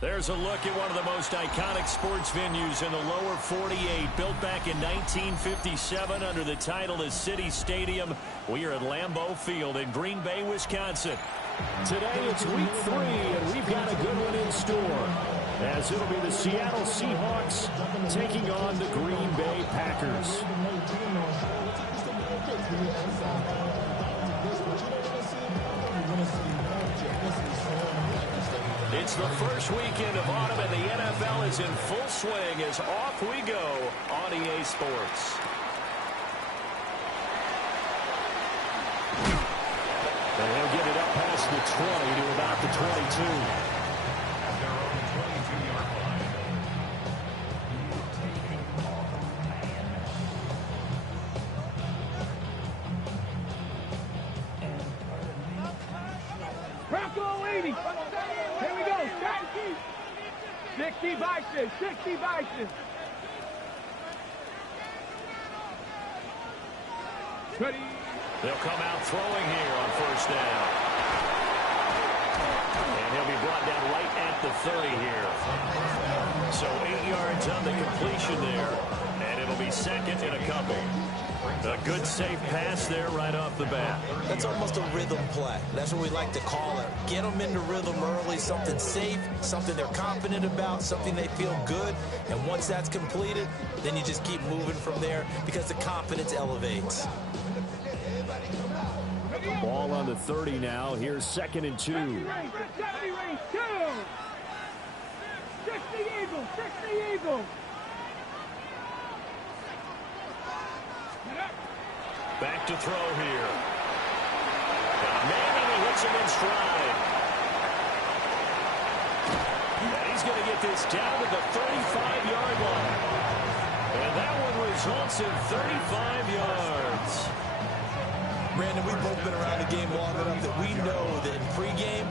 There's a look at one of the most iconic sports venues in the lower 48, built back in 1957 under the title of City Stadium. We are at Lambeau Field in Green Bay, Wisconsin. Today it's week 3, and we've got a good one in store, as it'll be the Seattle Seahawks taking on the Green Bay Packers. It's the first weekend of autumn, and the NFL is in full swing as off we go on EA Sports. And he'll get it up past the 20 to about the 22. Bronco 80. Here we go. 60 Bison. 60 Bison. Ready. They'll come out throwing here on first down. And he'll be brought down right at the 30 here. So 8 yards on the completion there. And it'll be second and a couple. A good safe pass there right off the bat. That's almost a rhythm play. That's what we like to call it. Get them into rhythm early, something safe, something they're confident about, something they feel good. And once that's completed, then you just keep moving from there because the confidence elevates. Ball on the 30 now. Here's second and 2. 70 range, 2. 60 Eagles, 60 Eagles. Back to throw here. Manning, he hits him in stride. And he's going to get this down to the 35-yard line. And that one results in 35 yards. Brandon, we've both been around the game long enough that we know that in pregame,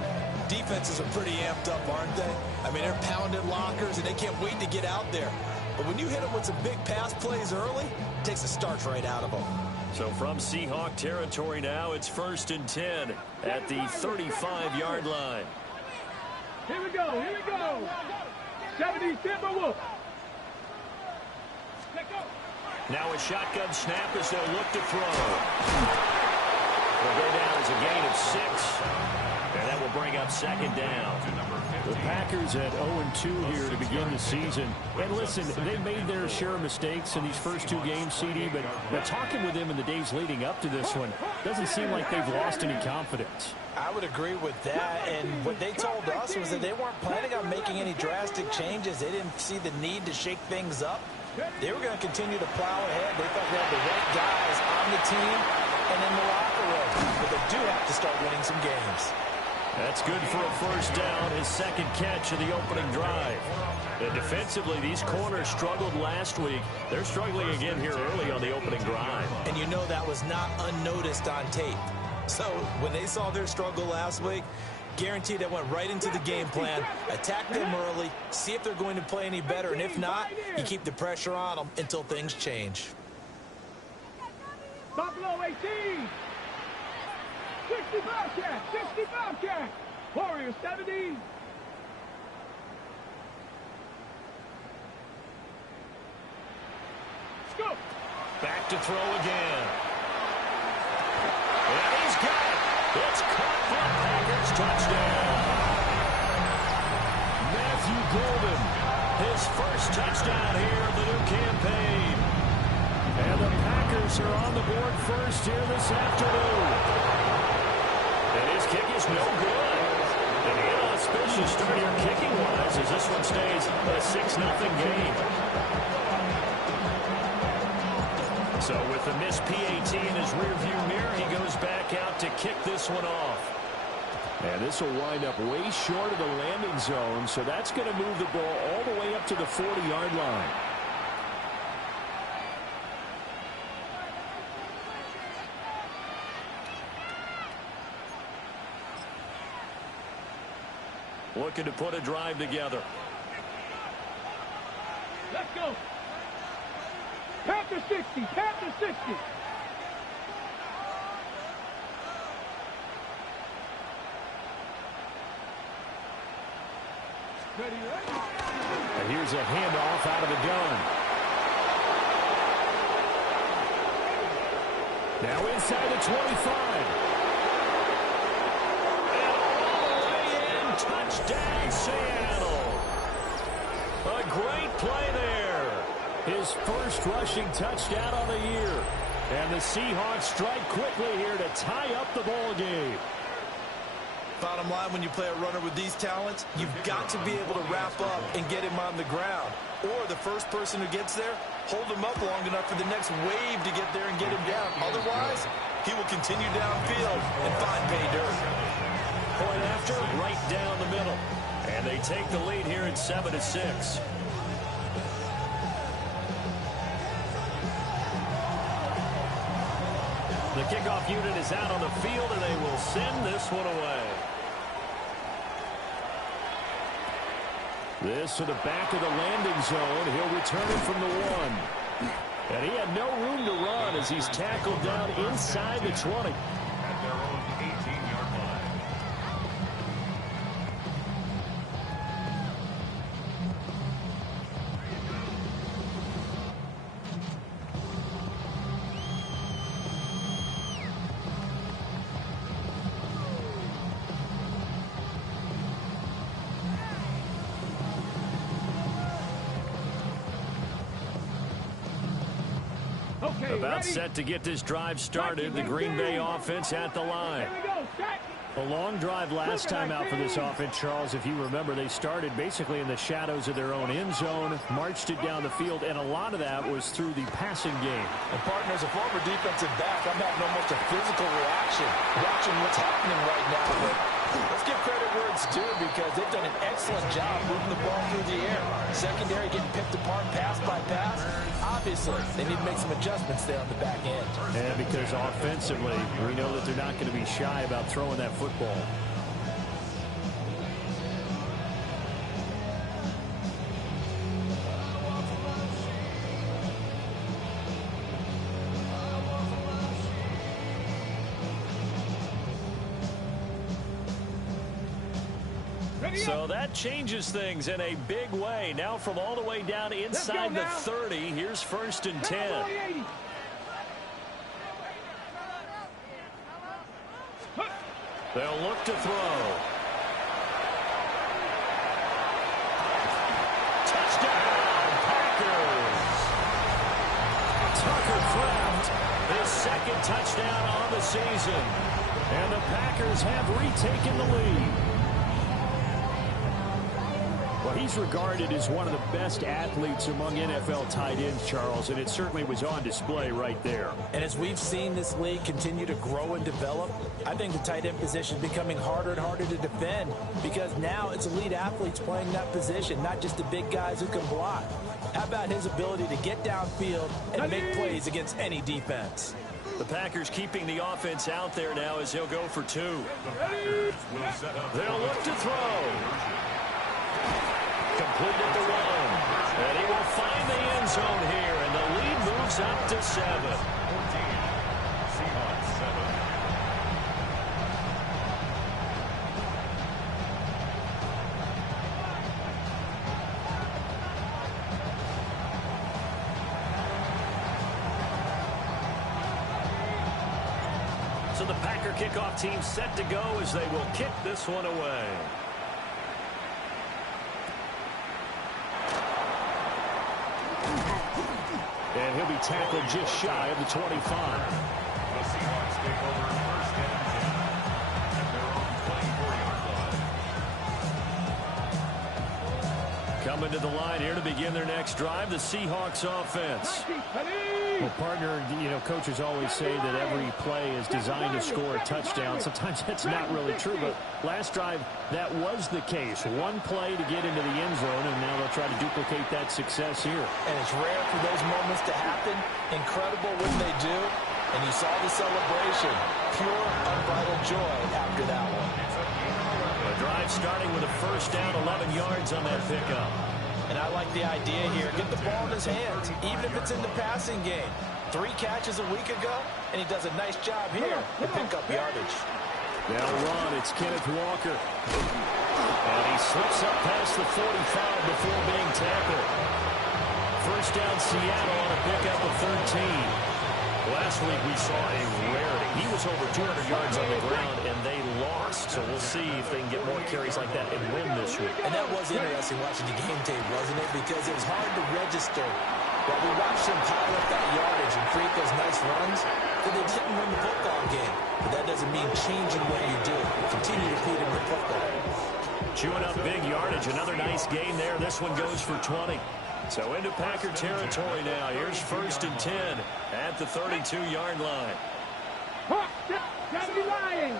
defenses are pretty amped up, aren't they? I mean, they're pounding lockers, and they can't wait to get out there. But when you hit them with some big pass plays early, it takes the starch right out of them. So from Seahawk territory now, it's 1st and 10 at the 35-yard line. Here we go, here we go. 70 Timberwolves. Now a shotgun snap as they'll look to throw. Will go down as a gain of 6. And that will bring up second down. The Packers at 0-2 here to begin the season. And listen, they've made their share of mistakes in these first 2 games, CD, but talking with them in the days leading up to this one, doesn't seem like they've lost any confidence. I would agree with that, and what they told us was that they weren't planning on making any drastic changes. They didn't see the need to shake things up. They were going to continue to plow ahead. They thought they had the right guys on the team and in the locker room, but they do have to start winning some games. That's good for a first down, his second catch of the opening drive. And defensively, these corners struggled last week. They're struggling again here early on the opening drive. And you know that was not unnoticed on tape. So when they saw their struggle last week, guaranteed that went right into the game plan. Attack them early, see if they're going to play any better, and if not, you keep the pressure on them until things change. Buffalo 18. 65 cat, 65 cat. Warriors 70. Let's go. Back to throw again. And he's got it. It's caught for a Packers touchdown. Matthew Golden, his first touchdown here of the new campaign. And the Packers are on the board first here this afternoon. And his kick is no good. An inauspicious start here kicking-wise as this one stays a 6-0 game. So with the missed PAT in his rearview mirror, he goes back out to kick this one off. And this will wind up way short of the landing zone, so that's going to move the ball all the way up to the 40-yard line. Looking to put a drive together. Let's go. Panther 60, Panther 60. And here's a handoff out of the gun. Now inside the 25. And all the way in. Touchdown, Seattle. A great play there. His first rushing touchdown on the year. And the Seahawks strike quickly here to tie up the ball game. Bottom line, when you play a runner with these talents, you've got to be able to wrap up and get him on the ground. Or the first person who gets there, hold him up long enough for the next wave to get there and get him down. Otherwise, he will continue downfield and find pay dirt. Point after, right down the middle. And they take the lead here at 7-6. The kickoff unit is out on the field, and they will send this one away. This to the back of the landing zone. He'll return it from the 1. And he had no room to run as he's tackled down inside the 20. At their own 18-yard line. About set to get this drive started. The Green Bay offense at the line. A long drive last time out for this offense, Charles. If you remember, they started basically in the shadows of their own end zone, marched it down the field, and a lot of that was through the passing game. And partner, as a former defensive back, I'm having almost a physical reaction watching what's happening right now. But let's give credit where it's due because they've done an excellent job moving the ball through the air. Secondary getting picked apart pass by pass. Obviously, they need to make some adjustments there on the back end. And because offensively, we know that they're not going to be shy about throwing that football. So that changes things in a big way. Now from all the way down inside the 30, here's 1st and 10. They'll look to throw. Touchdown, Packers! Tucker Kraft, his second touchdown on the season. And the Packers have retaken the lead. Well, he's regarded as one of the best athletes among NFL tight ends, Charles, and it certainly was on display right there. And as we've seen this league continue to grow and develop, I think the tight end position is becoming harder and harder to defend because now it's elite athletes playing that position, not just the big guys who can block. How about his ability to get downfield and make plays against any defense? The Packers keeping the offense out there now as he'll go for 2. They'll look to throw. Completed the 1. And he will find the end zone here, and the lead moves up to 7. 14. Seahawks 7. So the Packer kickoff team set to go as they will kick this one away. And he'll be tackled just shy of the 25. The Seahawks take over 1st and 10 at their own 24-yard line. Coming to the line here to begin their next drive, the Seahawks offense. Well, partner, you know, coaches always say that every play is designed to score a touchdown. Sometimes that's not really true, but last drive, that was the case. One play to get into the end zone, and now they'll try to duplicate that success here. And it's rare for those moments to happen. Incredible when they do. And you saw the celebration. Pure, unbridled joy after that one. A drive starting with a 1st down, 11 yards on that pickup. And I like the idea here. Get the ball in his hands, even if it's in the passing game. 3 catches a week ago, and he does a nice job here to pick up yardage. They'll run. It's Kenneth Walker. And he slips up past the 45 before being tackled. First down, Seattle on a pickup of 13. Last week we saw a rarity. He was over 200 yards on the ground, and they lost. So we'll see if they can get more carries like that and win this week. And that was interesting watching the game tape, wasn't it? Because it was hard to register. While we watched them pile up that yardage and create those nice runs, that they didn't win the football game. But that doesn't mean changing what you do. Continue to feed them the football. Chewing up big yardage. Another nice gain there. This one goes for 20. So into Packer territory now. Here's 1st and 10 at the 32-yard line. Gotta be lying.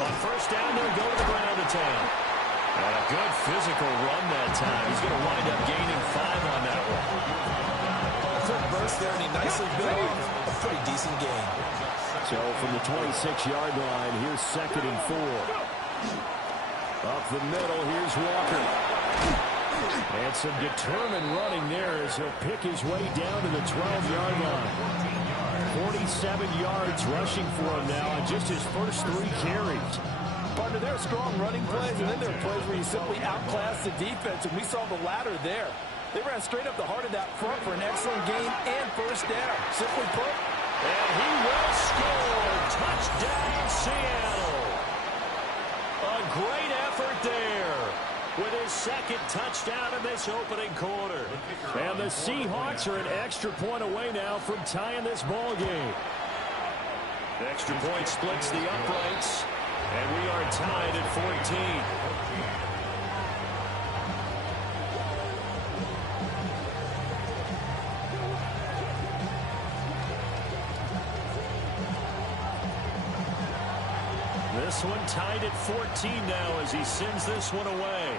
On first down, they'll go to the ground to town. And a good physical run that time. He's going to wind up gaining 5 on that one. A quick burst there, and he nicely built off a pretty decent gain. So from the 26-yard line, here's 2nd and 4. Up the middle, here's Walker. And some determined running there as he'll pick his way down to the 12-yard line. 47 yards rushing for him now on just his first 3 carries. Partner, there are strong running plays, and then there are plays where you simply outclass the defense, and we saw the latter there. They ran straight up the heart of that front for an excellent gain and first down. Simply put. And he will score. Touchdown, Seattle. A great effort there with his 2nd touchdown in this opening quarter. And the Seahawks are an extra point away now from tying this ball game. Extra point splits the uprights, and we are tied at 14. This one tied at 14 now as he sends this one away.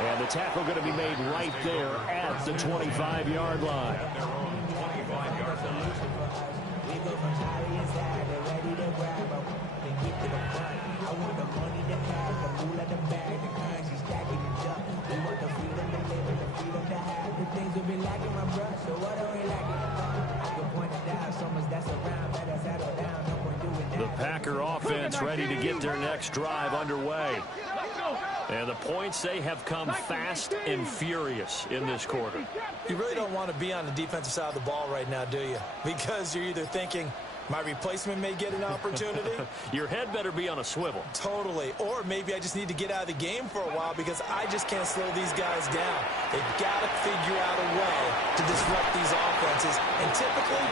And the tackle going to be made right there at the 25-yard line. The Packer offense ready to get their next drive underway. And the points, they have come fast and furious in this quarter. You really don't want to be on the defensive side of the ball right now, do you? Because you're either thinking, my replacement may get an opportunity. Your head better be on a swivel. Totally. Or maybe I just need to get out of the game for a while because I just can't slow these guys down. They've got to figure out a way to disrupt these offenses. And typically,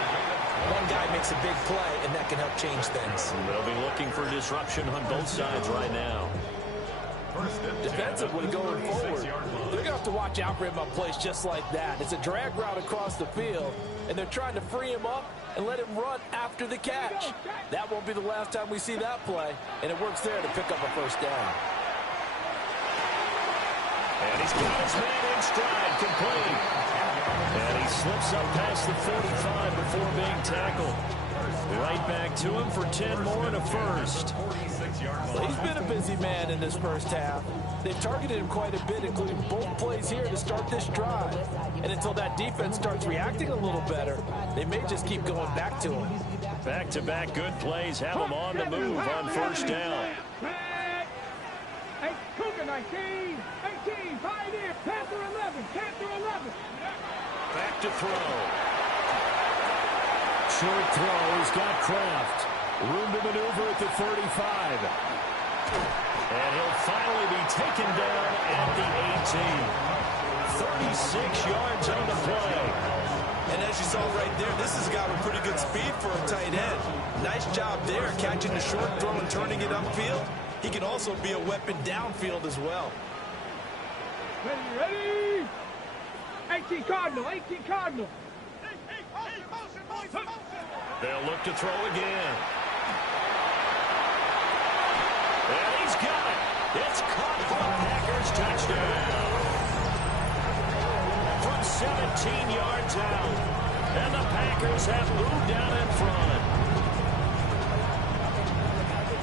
one guy makes a big play, and that can help change things. They'll be looking for disruption on both sides right now. Defensively going forward, they're going to have to watch out for him on plays just like that. It's a drag route across the field, and they're trying to free him up and let him run after the catch. That won't be the last time we see that play, and it works there to pick up a first down. And he's got his man in stride, complete. And he slips up past the 45 before being tackled. Right back to him for 10 more and a first. Well, he's been a busy man in this first half. They've targeted him quite a bit, including both plays here to start this drive. And until that defense starts reacting a little better, they may just keep going back to him. Back-to-back good plays have him on the move on first down. Hey, Cougar 19, 18, Pioneer, Panther 11, Panther 11. Back to throw. Short throw. He's got Kraft. Room to maneuver at the 35. And he'll finally be taken down at the 18. 36 yards on the play. And as you saw right there, this has got a pretty good speed for a tight end. Nice job there, catching the short throw and turning it upfield. He can also be a weapon downfield as well. Ready? 18 Cardinal, 18 Cardinal. They'll look to throw again. And he's got it. It's caught for a Packers touchdown. From 17 yards out. And the Packers have moved down in front.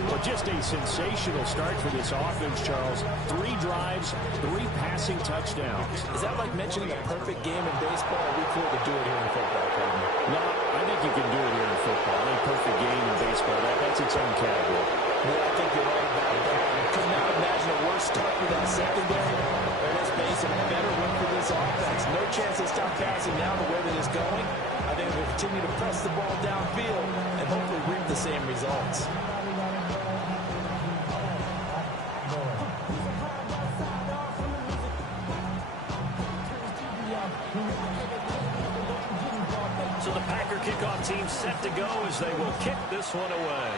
Well, just a sensational start for this offense, Charles. 3 drives, 3 passing touchdowns. Is that like mentioning a perfect game in baseball? We could do it here in football, Kevin. same category. Yeah, I think you're right about that. Could not imagine a worse start for that secondary. They're just facing a better run for this offense. No chance they stop passing now the way that it's going. I think they'll continue to press the ball downfield and hopefully reap the same results. So the Packer kickoff team set to go as they will kick this one away.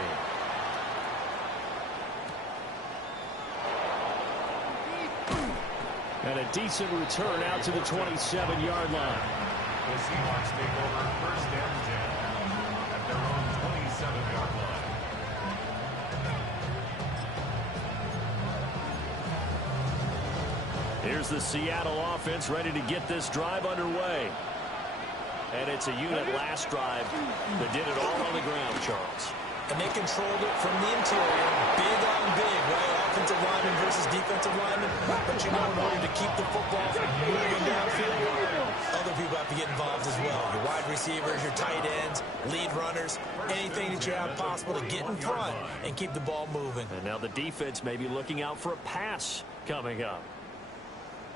And a decent return out to the 27-yard line. The Seahawks take over first and 10 at their own 27-yard line. Here's the Seattle offense ready to get this drive underway. And it's a unit last drive that did it all on the ground, Charles. And they controlled it from the interior, big on big, right? Offensive lineman versus defensive lineman. But you know, in order to keep the football from moving downfield, other people have to get involved as well. Your wide receivers, your tight ends, lead runners, anything that you have possible to get in front and keep the ball moving. And now the defense may be looking out for a pass coming up.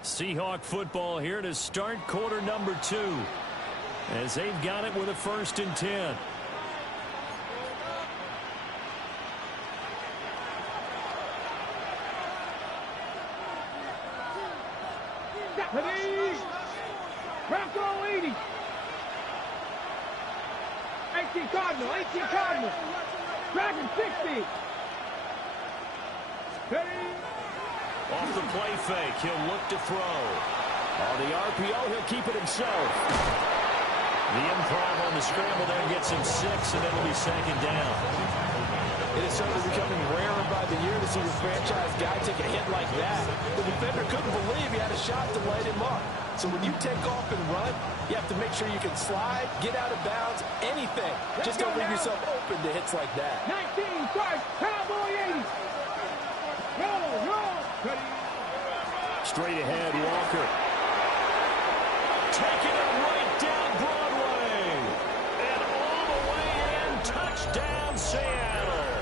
Seahawk football here to start quarter number 2. As they've got it with a 1st and 10. Ready? Bronco 80. 18 Cardinal, 18 Cardinal. Dragon 60. Ready? Off the play fake, he'll look to throw. On the RPO, he'll keep it himself. The improv on the scramble there gets him 6, and it'll be 2nd down. It is certainly becoming rarer by the year to see your franchise guy take a hit like that. The defender couldn't believe he had a shot to light him up. So when you take off and run, you have to make sure you can slide, get out of bounds, anything. Just don't leave yourself open to hits like that. 19, start, Cowboy 80. Roll. Ready? Straight ahead, Walker. Taking it right down Broadway. And all the way in, touchdown Seattle.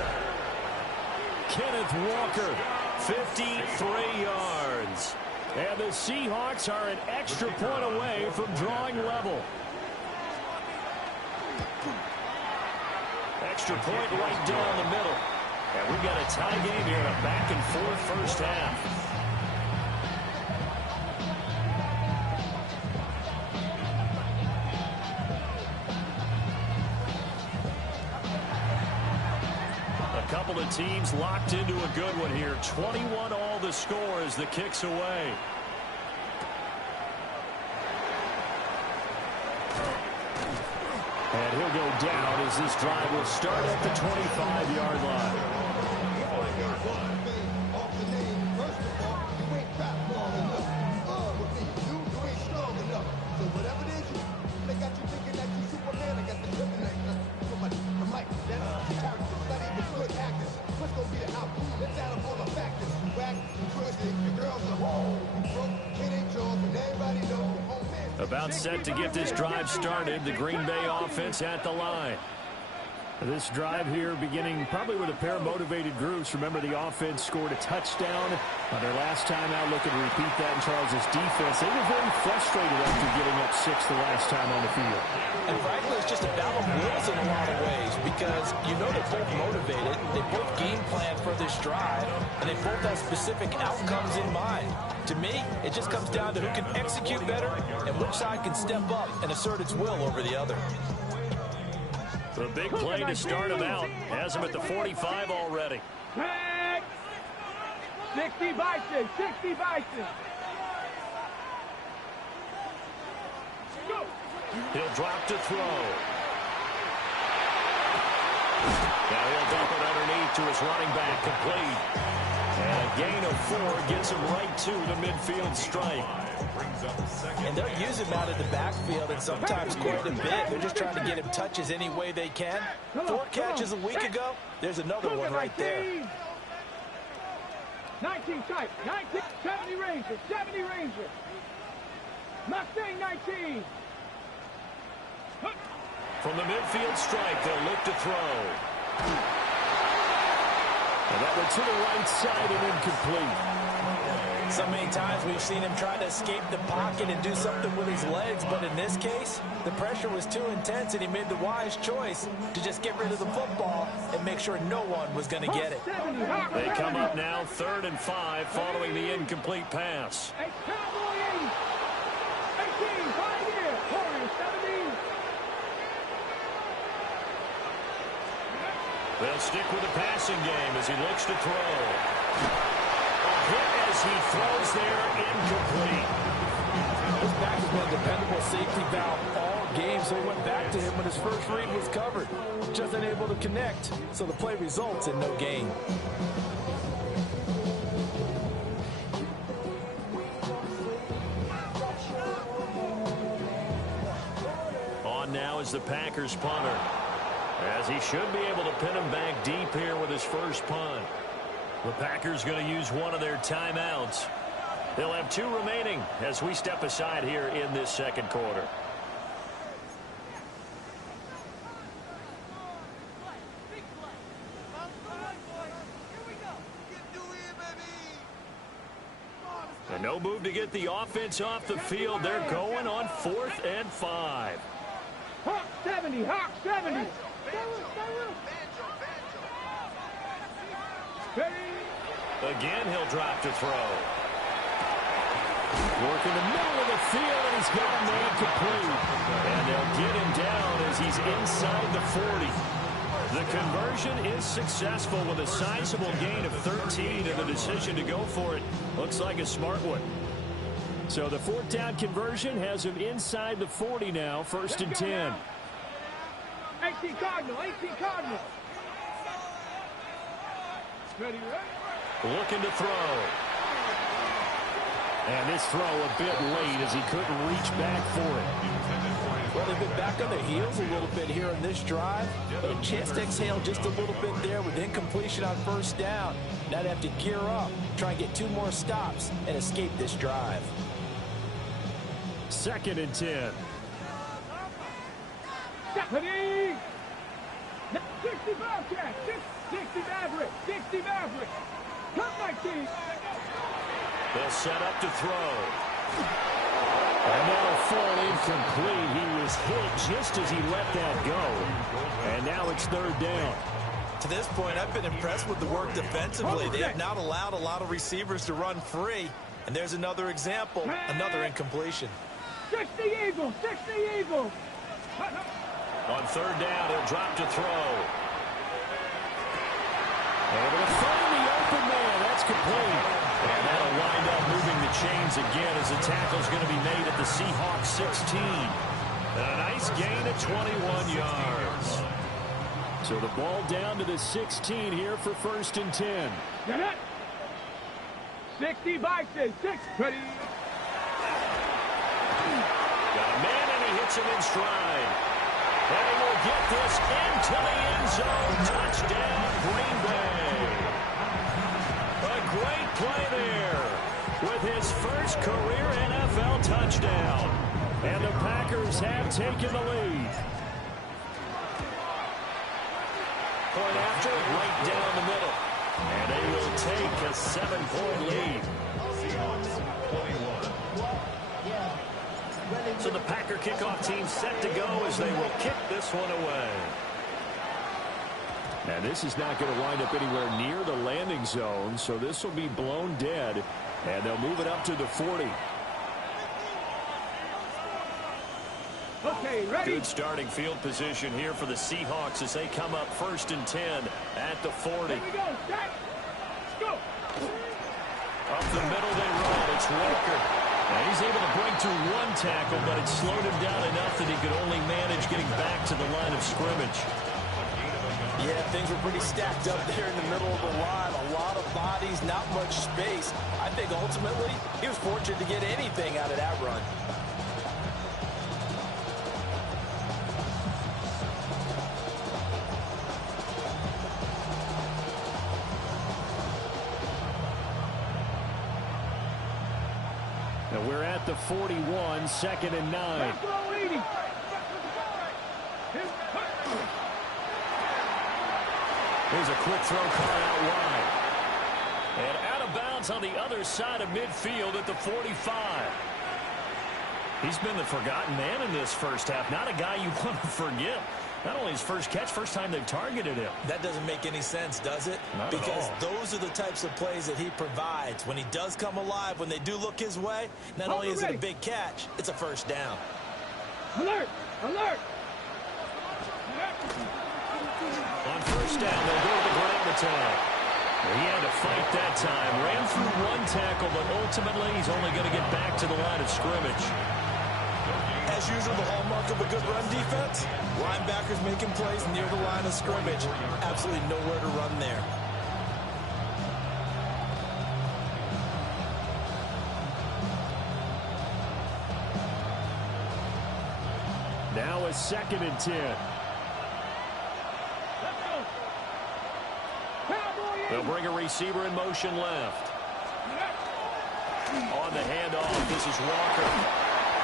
Kenneth Walker, 53 yards. And the Seahawks are an extra point away from drawing level. Extra point right down the middle. And we've got a tie game here, a back-and-forth first half. Couple of teams locked into a good one here. 21 all the score as the kick's away. And he'll go down as this drive will start at the 25-yard line. About set to get this drive started. The Green Bay offense at the line. This drive here beginning probably with a pair of motivated groups. Remember, the offense scored a touchdown on their last time out. Looking to repeat that in Charles's defense. They were very frustrated after getting up 6 the last time on the field. And frankly, it's just a battle of wills in a lot of ways because you know they're both motivated. They both game plan for this drive, and they both have specific outcomes in mind. To me, it just comes down to who can execute better and which side can step up and assert its will over the other. The big play to start him out. Has him at the 45 already. 60 Bison, 60 Bison. Go. He'll drop to throw. Now he'll dump it underneath to his running back, complete. And a gain of 4 gets him right to the midfield stripe. And they'll use him out of the backfield and sometimes quite a bit. They're just trying to get him touches any way they can. 4 catches a week ago. There's another one right there. 19 type, 19, 70 Ranger, 70 Ranger. Mustang 19. From the midfield stripe, they'll look to throw. And that went to the right side and incomplete. So many times we've seen him try to escape the pocket and do something with his legs, but in this case, the pressure was too intense, and he made the wise choice to just get rid of the football and make sure no one was going to get it. They come up now 3rd and 5 following the incomplete pass. They'll stick with the passing game as he looks to throw. A hit as he throws there, incomplete. This back has been a dependable safety valve all game, so he went back to him when his first read was covered. Just unable to connect, so the play results in no gain. On now is the Packers punter, as he should be able to pin him back deep here with his first punt. The Packers going to use one of their timeouts. They'll have 2 remaining as we step aside here in this second quarter. And no move to get the offense off the field. They're going on 4th and 5. Hawk 70, Hawk 70. Again, he'll drop to throw. Work in the middle of the field, and he's got a man complete. And they'll get him down as he's inside the 40. The conversion is successful with a sizable gain of 13, and the decision to go for it looks like a smart one. So the 4th down conversion has him inside the 40 now, 1st and 10. 18 Cardinal, 18 Cardinal. Ready, right? Looking to throw. And this throw a bit late as he couldn't reach back for it. Well, they've been back on their heels a little bit here in this drive, but a chance to exhale just a little bit there with incompletion on 1st down. Now they have to gear up, try and get 2 more stops, and escape this drive. 2nd and 10. 60 Bobcat, 60 Maverick, 60 Maverick. Cut my team. They'll set up to throw. And that'll fall incomplete. He was hit just as he let that go. And now it's 3rd down. To this point, I've been impressed with the work defensively. They have not allowed a lot of receivers to run free. And there's another example, another incompletion. 60 Eagles, 60 Eagles. On 3rd down, he'll drop to throw. Able to find the open man. That's complete. And that'll wind up moving the chains again as the tackle's going to be made at the Seahawks 16. And a nice gain of 21 yards. So the ball down to the 16 here for 1st and 10. Get it. 60 Vikings, 6. Ready. Got a man and he hits him in stride. And he will get this into the end zone. Touchdown, Green Bay. A great play there with his first career NFL touchdown. And the Packers have taken the lead. Point after, right down the middle. And they will take a 7-point lead. So the Packer kickoff team set to go as they will kick this one away. Now this is not going to wind up anywhere near the landing zone, so this will be blown dead, and they'll move it up to the 40. Okay, ready. Good starting field position here for the Seahawks as they come up 1st and 10 at the 40. Here we go, Jack. Let's go. Up the middle they roll. It's Walker. Now he's able to break through 1 tackle, but it slowed him down enough that he could only manage getting back to the line of scrimmage. Yeah, things were pretty stacked up there in the middle of the line. A lot of bodies, not much space. I think ultimately he was fortunate to get anything out of that run. Now we're at the 41, 2nd and 9. Here's a quick throw caught out wide. And out of bounds on the other side of midfield at the 45. He's been the forgotten man in this first half. Not a guy you want to forget. Not only his first catch, first time they've targeted him. That doesn't make any sense, does it? Not because at all. those are the types of plays that he provides. When he does come alive, when they do look his way, not only is it a big catch, it's a first down. Alert! Alert! On first down, they'll go to the ground attack. He had to fight that time. Ran through one tackle, but ultimately he's only going to get back to the line of scrimmage. As usual, the hallmark of a good run defense, linebackers making plays near the line of scrimmage. Absolutely nowhere to run there. Now a 2nd and 10. They'll bring a receiver in motion left. On the handoff, this is Walker.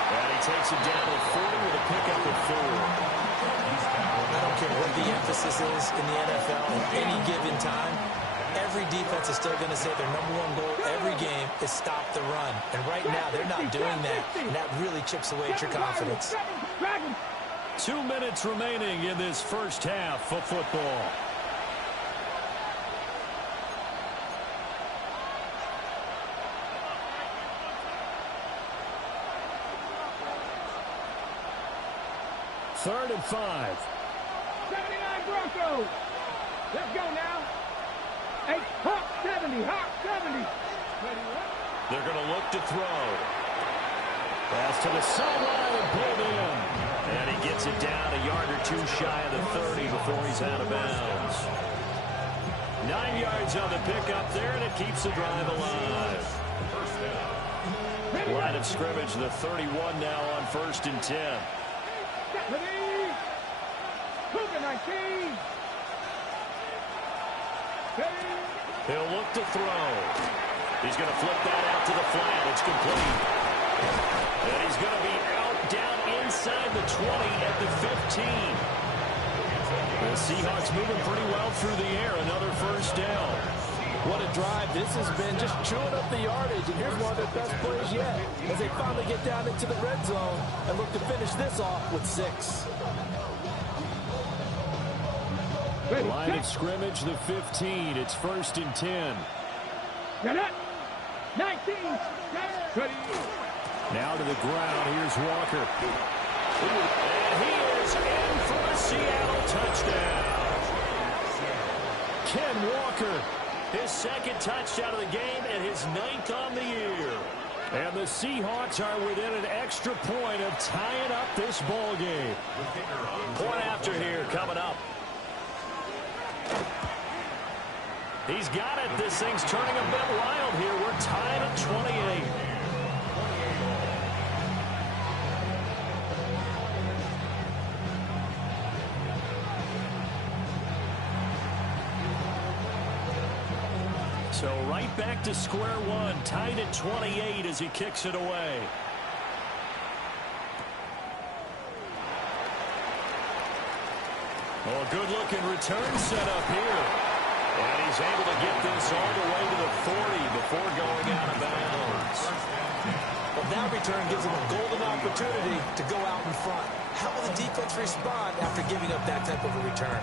And he takes it down to the 40 with a pickup of 4. I don't care what the emphasis is in the NFL at any given time. Every defense is still going to say their #1 goal every game is stop the run. And right now, they're not doing that, and that really chips away at your confidence. 2 minutes remaining in this first half of football. Third and 5. 79 Broncos. Let's go now. 8, Hawk 70, Hawk 70. They're going to look to throw. Pass to the sideline and pulled in. And he gets it down a yard or 2 shy of the 30 before he's out of bounds. 9 yards on the pickup there, and it keeps the drive alive. Line of scrimmage, the 31 now on 1st and 10. He'll look to throw. He's going to flip that out to the flat. It's complete. And he's going to be out down inside the 20 at the 15. The Seahawks moving pretty well through the air. Another first down. What a drive. This has been just chewing up the yardage. And here's one of their best plays yet as they finally get down into the red zone and look to finish this off with 6. Line of scrimmage, the 15. It's 1st and 10. 19. Now to the ground. Here's Walker. And he is in for a Seattle touchdown. Ken Walker, his 2nd touchdown of the game and his 9th on the year. And the Seahawks are within an extra point of tying up this ball game. Point after here coming up. He's got it. This thing's turning a bit wild here. We're tied at 28. So right back to square one, tied at 28 as he kicks it away. Oh, a good-looking return set up here. And he's able to get this all the way to the 40 before going out of bounds. Well, that return gives him a golden opportunity to go out in front. How will the defense respond after giving up that type of a return?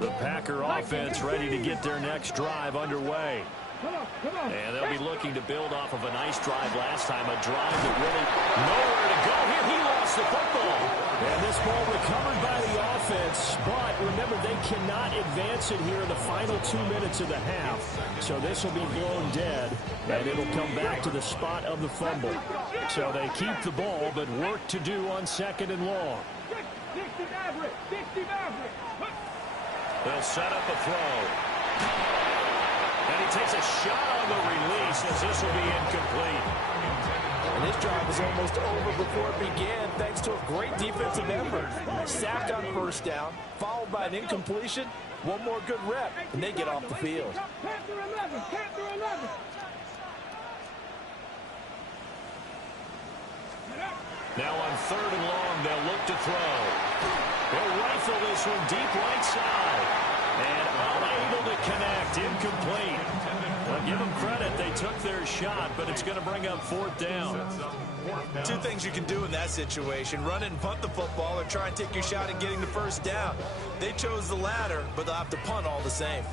The Packer offense ready to get their next drive underway. And they'll be looking to build off of a nice drive last time, a drive that really nowhere to go. Here he lost the football. And this ball recovered by the offense, but remember, they cannot advance it here in the final 2 minutes of the half. So this will be blown dead, and it'll come back to the spot of the fumble. So they keep the ball, but work to do on 2nd and long. They'll set up a throw. And he takes a shot on the release as this will be incomplete. And this drive was almost over before it began thanks to a great defensive effort. Sacked on 1st down, followed by an incompletion. One more good rep, and they get off the field. Now on 3rd and long, they'll look to throw. They'll rifle this one deep right side. And unable to connect. Incomplete. Well, give them credit. They took their shot, but it's going to bring up 4th down. Two things you can do in that situation. Run it and punt the football or try and take your shot at getting the 1st down. They chose the latter, but they'll have to punt all the same.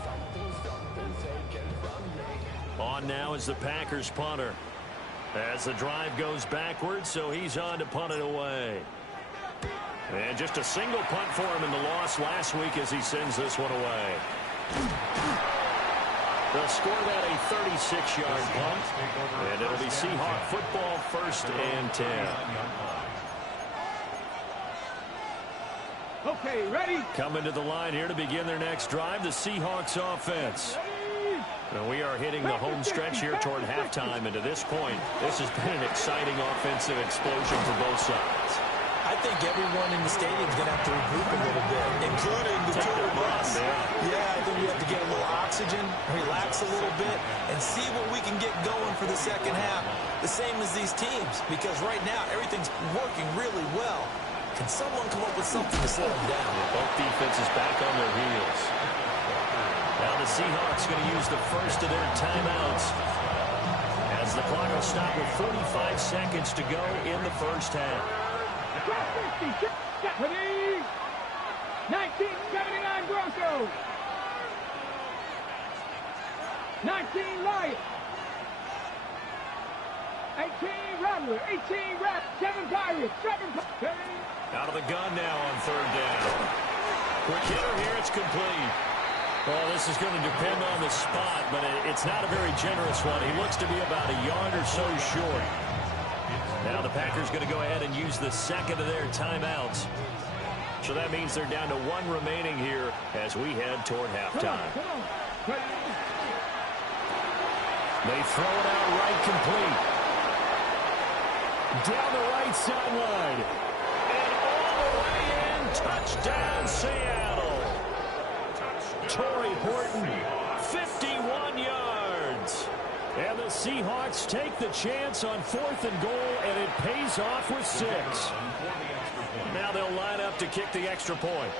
On now is the Packers punter. As the drive goes backwards, so he's on to punt it away. And just a single punt for him in the loss last week as he sends this one away. They'll score that a 36-yard punt, and it'll be Seahawk football 1st and 10. Okay, ready? Coming to the line here to begin their next drive, the Seahawks offense. And we are hitting the home stretch here toward halftime, and to this point, this has been an exciting offensive explosion for both sides. I think everyone in the stadium is going to have to regroup a little bit, including the two of us. Yeah, I think we have to get a little oxygen, relax a little bit, and see what we can get going for the second half. The same as these teams, because right now everything's working really well. Can someone come up with something to slow them down? Both defenses back on their heels. Now the Seahawks going to use the first of their timeouts as the clock will stop with 45 seconds to go in the first half. 1979 Broncos. 19 Lions. 18 Rattler. 18 Rat. 7 Pirates. 7 Pirates. Out of the gun now on 3rd down. Quick hitter here. It's complete. Well, this is going to depend on the spot, but it's not a very generous one. He looks to be about a yard or so short. Now the Packers going to go ahead and use the second of their timeouts. So that means they're down to 1 remaining here as we head toward halftime. They throw it out right complete. Down the right sideline. And all the way in. Touchdown, Seattle. Torrey Horton, 51 yards. And the Seahawks take the chance on 4th and goal, and it pays off with 6. Now they'll line up to kick the extra point.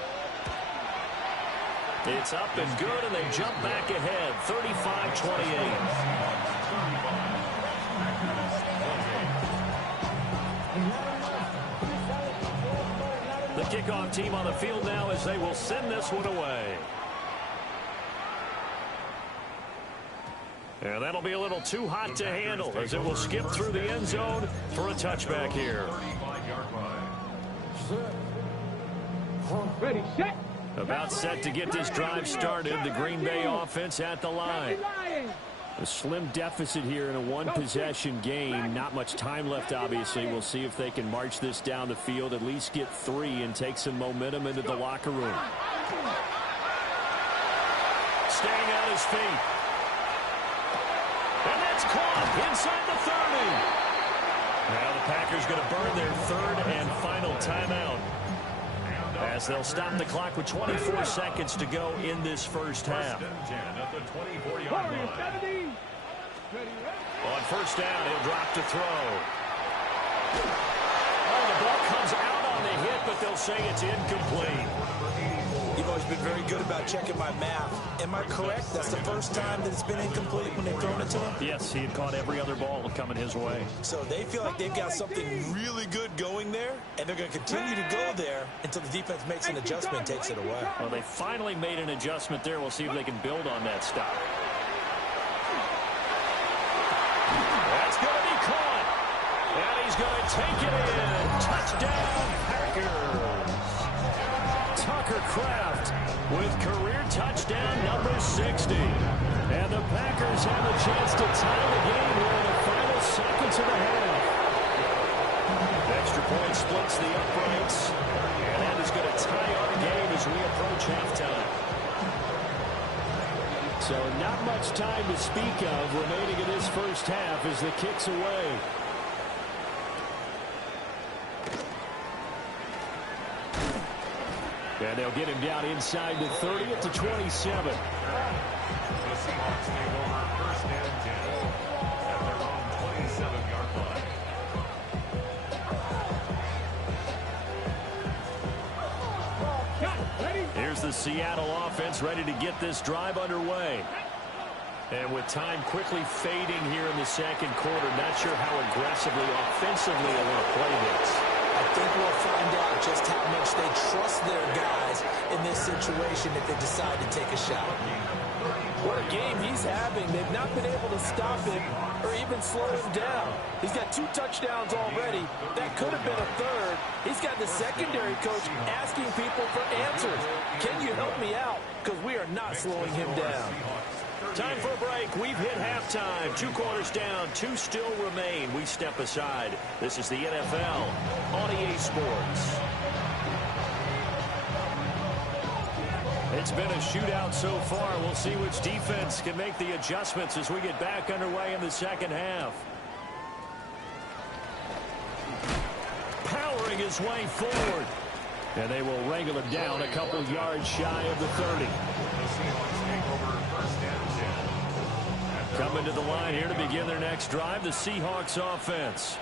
It's up and good, and they jump back ahead, 35-28. The kickoff team on the field now as they will send this one away. And that'll be a little too hot to handle as it will skip through the end zone for a touchback here. Ready, set. About set to get this drive started. The Green Bay offense at the line. A slim deficit here in a one-possession game. Not much time left, obviously. We'll see if they can march this down the field, at least get 3 and take some momentum into the locker room. Staying on his feet. And that's caught inside the 30. Now the Packers going to burn their 3rd and final timeout as they'll stop the clock with 24 seconds to go in this first half. On 1st down, he'll drop to throw. Oh, the ball comes out on the hit, but they'll say it's incomplete. You've always been very good about checking my math. Am I correct? That's the first time that it's been incomplete when they've thrown it to him? Yes, he had caught every other ball coming his way. So they feel like they've got something really good going there, and they're going to continue to go there until the defense makes an adjustment and takes it away. Well, they finally made an adjustment there. We'll see if they can build on that stop. That's going to be caught. And he's going to take it in. Touchdown, Packers. Tucker Kraft with career touchdown number 60. And the Packers have a chance to tie the game here in the final seconds of the half. Extra point splits the uprights. And that is going to tie our game as we approach halftime. So not much time to speak of remaining in this first half as the kick's away. And they'll get him down inside the 30 to 27. The Seahawks take over 1st and 10 at their own 27-yard line. the Seattle offense ready to get this drive underway. And with time quickly fading here in the second quarter, not sure how aggressively, offensively they want to play this. I think we'll find out just how much they trust their guys in this situation if they decide to take a shot. What a game he's having. They've not been able to stop him or even slow him down. He's got 2 touchdowns already. That could have been a third. He's got the secondary coach asking people for answers. Can you help me out? Because we are not slowing him down. Time for a break. We've hit halftime. 2 quarters down. 2 still remain. We step aside. This is the NFL on EA Sports. It's been a shootout so far. We'll see which defense can make the adjustments as we get back underway in the second half. Powering his way forward. And they will wrangle him down a couple yards shy of the 30. Coming to the line here to begin their next drive, the Seahawks offense.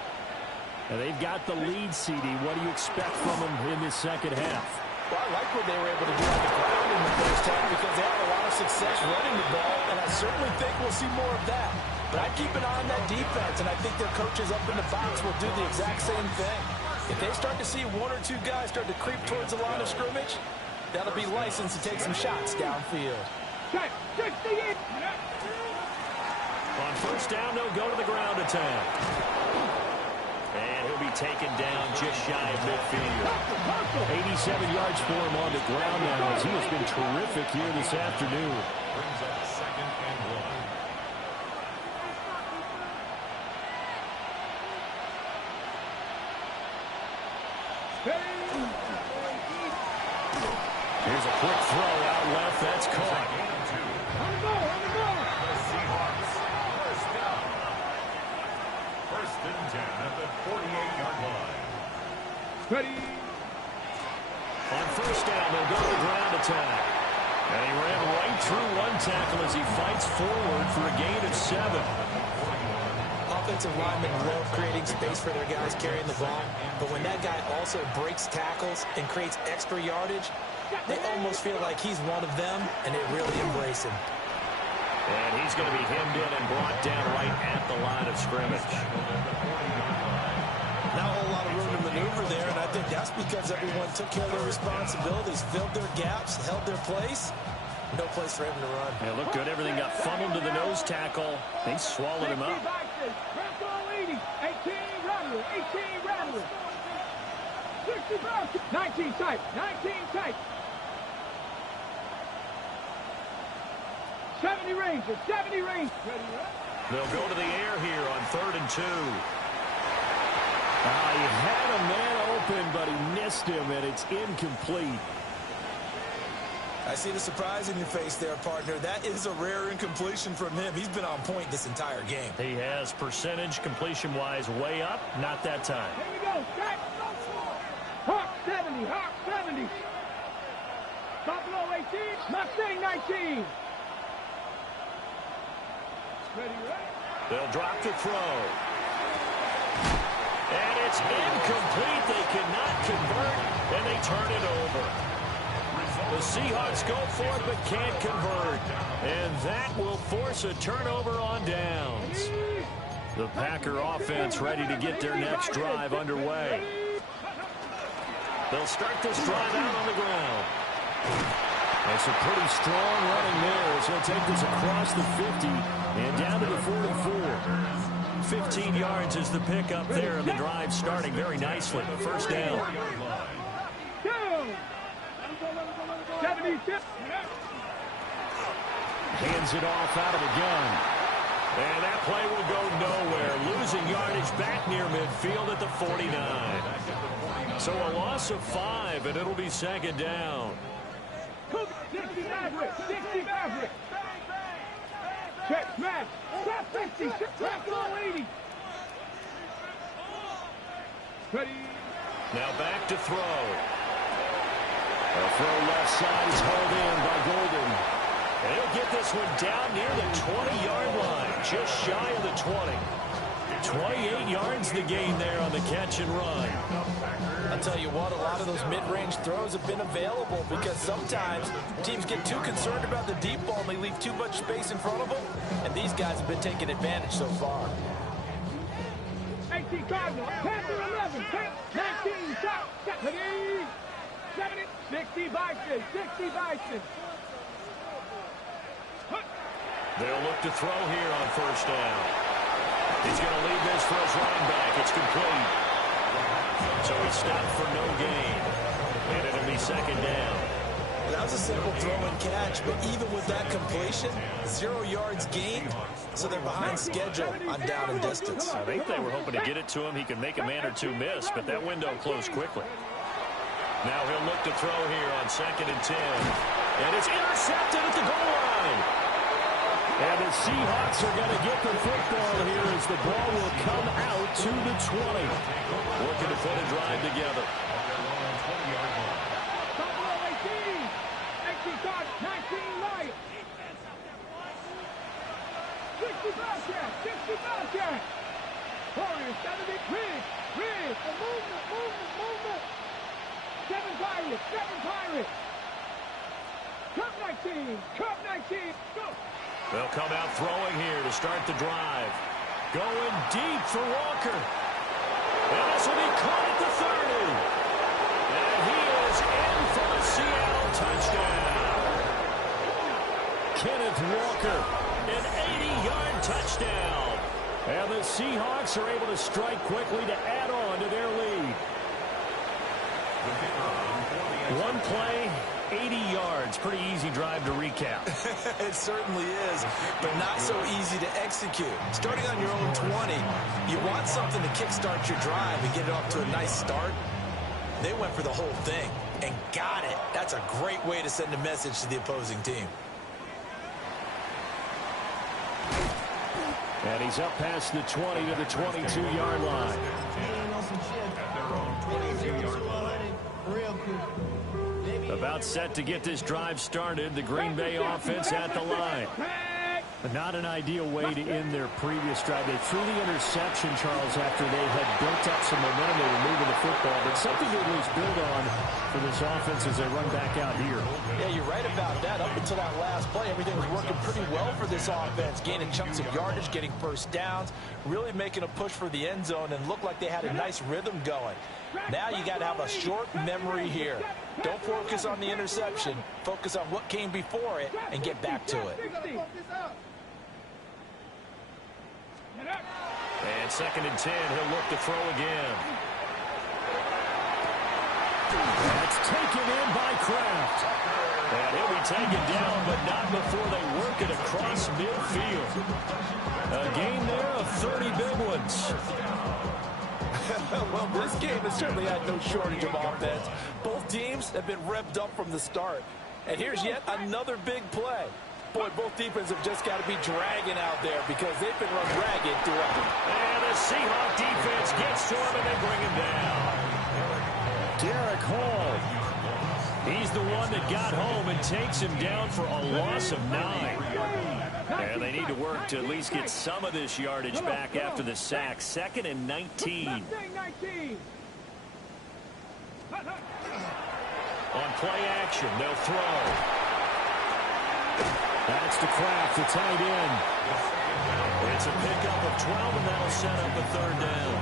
And they've got the lead, CD. What do you expect from them in this second half? Well, I like what they were able to do on the ground in the first half because they had a lot of success running the ball, and I certainly think we'll see more of that. But I keep an eye on that defense, and I think their coaches up in the box will do the exact same thing. If they start to see 1 or 2 guys start to creep towards the line of scrimmage, that'll be licensed to take some shots downfield. On first down, they'll go to the ground attack. And he'll be taken down just shy of midfield. 87 yards for him on the ground now as he has been terrific here this afternoon. Brings up 2nd and 1. Here's a quick throw out left. That's caught. On the ball, on the ball. The Seahawks, first down. 1st and 10 at the 48-yard line. Ready. On first down, they'll go to the ground attack. And he ran right through 1 tackle as he fights forward for a gain of 7. Offensive linemen love creating space for their guys carrying the ball, but when that guy also breaks tackles and creates extra yardage, they almost feel like he's one of them, and they really embrace him. And he's going to be hemmed in and brought down right at the line of scrimmage. Not a whole lot of room to maneuver there, and I think that's because everyone took care of their responsibilities, filled their gaps, held their place. No place for him to run. It looked good. Everything got funneled to the nose tackle. They swallowed him up. 18 Rattler, 18 Rattler. 65, 19 tight, 19 tight. 70 Rangers, 70 Rangers. They'll go to the air here on 3rd and 2. He had a man open, but he missed him, and it's incomplete. I see the surprise in your face there, partner. That is a rare incompletion from him. He's been on point this entire game. He has percentage completion-wise way up. Not that time. Here we go, set. Hawk 70, Hawk 70. Buffalo 18, Mustang 19. Ready, ready. They'll drop the throw. And it's incomplete. They cannot convert, and they turn it over. The Seahawks go for it but can't convert. And that will force a turnover on downs. The Packer offense ready to get their next drive underway. They'll start this drive out on the ground. That's a pretty strong running there as he'll take this across the 50 and down to the 44. 15 yards is the pickup there, and the drive starting very nicely. First down. Hands it off out of the gun. And that play will go nowhere. Losing yardage back near midfield at the 49. So a loss of 5, and it'll be 2nd down. 60 Maverick, 60 Maverick. Check, smash. Stop 50, stop low 80. Ready. Now back to throw. A throw left side is hauled in by Golden. And he'll get this one down near the 20-yard line, just shy of the 20. 28 yards to gain there on the catch and run. I'll tell you what, a lot of those mid-range throws have been available because sometimes teams get too concerned about the deep ball and they leave too much space in front of them, and these guys have been taking advantage so far. 18 Cardinals, 10 to 11, 10, 19, shot, 70, 70, 60 Bison, 60 Bison. They'll look to throw here on first down. He's going to leave this for his running back. It's complete. So he stopped for no gain. And it'll be second down. That was a simple throw and catch, but even with that completion, 0 yards gained, so they're behind schedule on down and distance. I think they were hoping to get it to him. He could make a man or two miss, but that window closed quickly. Now he'll look to throw here on 2nd and 10. And it's intercepted at the goal line. And the Seahawks are going to get the football here as the ball will come out to the 20. Working to put a drive together. 19 Lions. 60 Bobcat, 60 Bobcat. Warriors, 70, Ridge, a movement. 7 Pirates. Cup 19, go. They'll come out throwing here to start the drive. Going deep for Walker. And this will be caught at the 30. And he is in for the Seattle touchdown. Kenneth Walker, an 80-yard touchdown. And the Seahawks are able to strike quickly to add on to their lead. One play, 80 yards. Pretty easy drive to recap. It certainly is, but not so easy to execute. Starting on your own 20, you want something to kickstart your drive and get it off to a nice start. They went for the whole thing and got it. That's a great way to send a message to the opposing team. And he's up past the 20 to the 22-yard line. At their own 22-yard line. About set to get this drive started. The Green Bay offense at the line. But not an ideal way to end their previous drive. They threw the interception, Charles, after they had built up some momentum. They were moving the football, but something to at least build on for this offense as they run back out here. Yeah, you're right about that. Up until that last play, everything was working pretty well for this offense. Gaining chunks of yardage, getting first downs, really making a push for the end zone, and looked like they had a nice rhythm going. Now you got to have a short memory here. Don't focus on the interception. Focus on what came before it and get back to it. And 2nd and 10, he'll look to throw again. That's taken in by Kraft. And he'll be taken down, but not before they work it across midfield. A gain there of 30 big ones. Well, this game has certainly had no shortage of offense. Both teams have been revved up from the start. And here's yet another big play. Boy, both defenses have just got to be dragging out there because they've been run ragged throughout. And the Seahawk defense gets to him and they bring him down. Derek Hall. He's the one that got home and takes him down for a loss of 9. And they need to work to at least get some of this yardage back after the sack. 2nd and 19. On play action, they'll throw. That's to Kraft, the tight end. It's a pickup of 12, and that'll set up a 3rd down.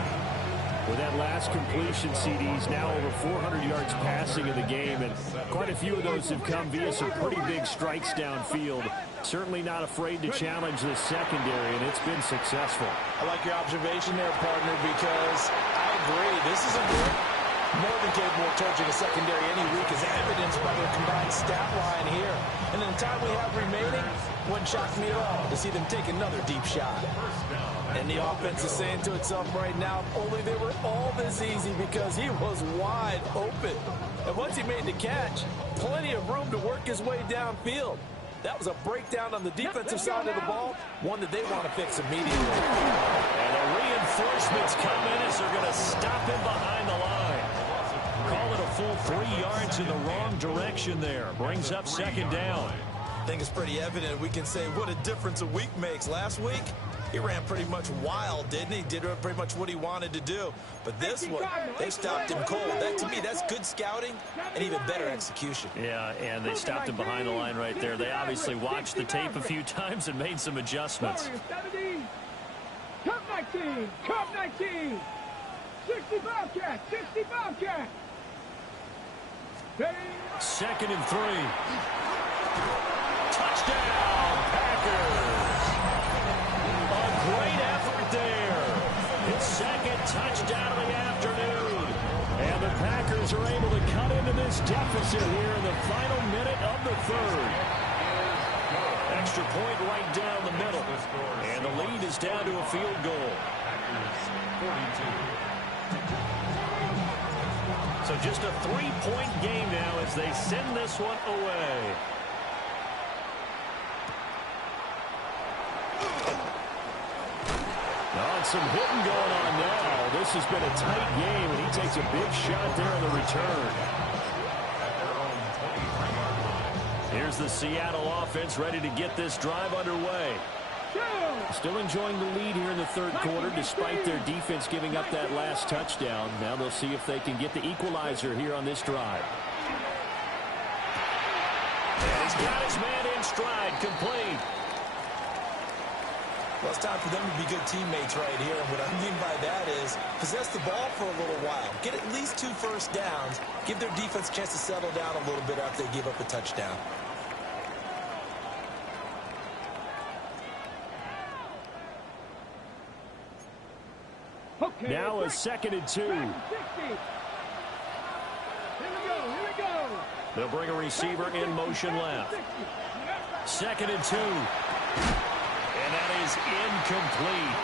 With that last completion, CDs now over 400 yards passing in the game, and quite a few of those have come via some pretty big strikes downfield. Certainly not afraid to challenge the secondary, and it's been successful. I like your observation there, partner, because I agree. This is a good, more than capable of torching a secondary any week, as evidenced by their combined stat line here. And in the time we have remaining, wouldn't shock me at all to see them take another deep shot. And the offense is saying to itself right now, if only they were all this easy, because he was wide open. And once he made the catch, plenty of room to work his way downfield. That was a breakdown on the defensive side of the ball, one that they want to fix immediately. And the reinforcements come in as they're going to stop him behind the line. Call it a full 3 yards in the wrong direction there. Brings up 2nd down. I think it's pretty evident we can say what a difference a week makes. Last week, He ran pretty much wild, didn't he? Did pretty much what he wanted to do. But this one, they stopped him cold. That, to me, that's good scouting and even better execution. Yeah, and they stopped him behind the line right there. They obviously watched the tape a few times and made some adjustments. Cup 19, Cup 19, 60 Bobcat, 60 Bobcat. 2nd and 3. Touchdown, Packers. A great effort there. His 2nd touchdown of the afternoon. And the Packers are able to cut into this deficit here in the final minute of the 3rd. Extra point right down the middle. And the lead is down to a field goal. Packers 42. So just a 3-point game now as they send this one away. Oh, some hitting going on now. This has been a tight game, and he takes a big shot there on the return. Here's the Seattle offense ready to get this drive underway. Still enjoying the lead here in the 3rd quarter despite their defense giving up that last touchdown. Now they'll see if they can get the equalizer here on this drive. And he's got his man in stride, complete. Well, it's time for them to be good teammates right here. And what I mean by that is possess the ball for a little while. Get at least 2 first downs. Give their defense a chance to settle down a little bit after they give up a touchdown. Okay, now a 2nd and 2. Here we go. They'll bring a receiver in motion left. 2nd and 2. And that is incomplete.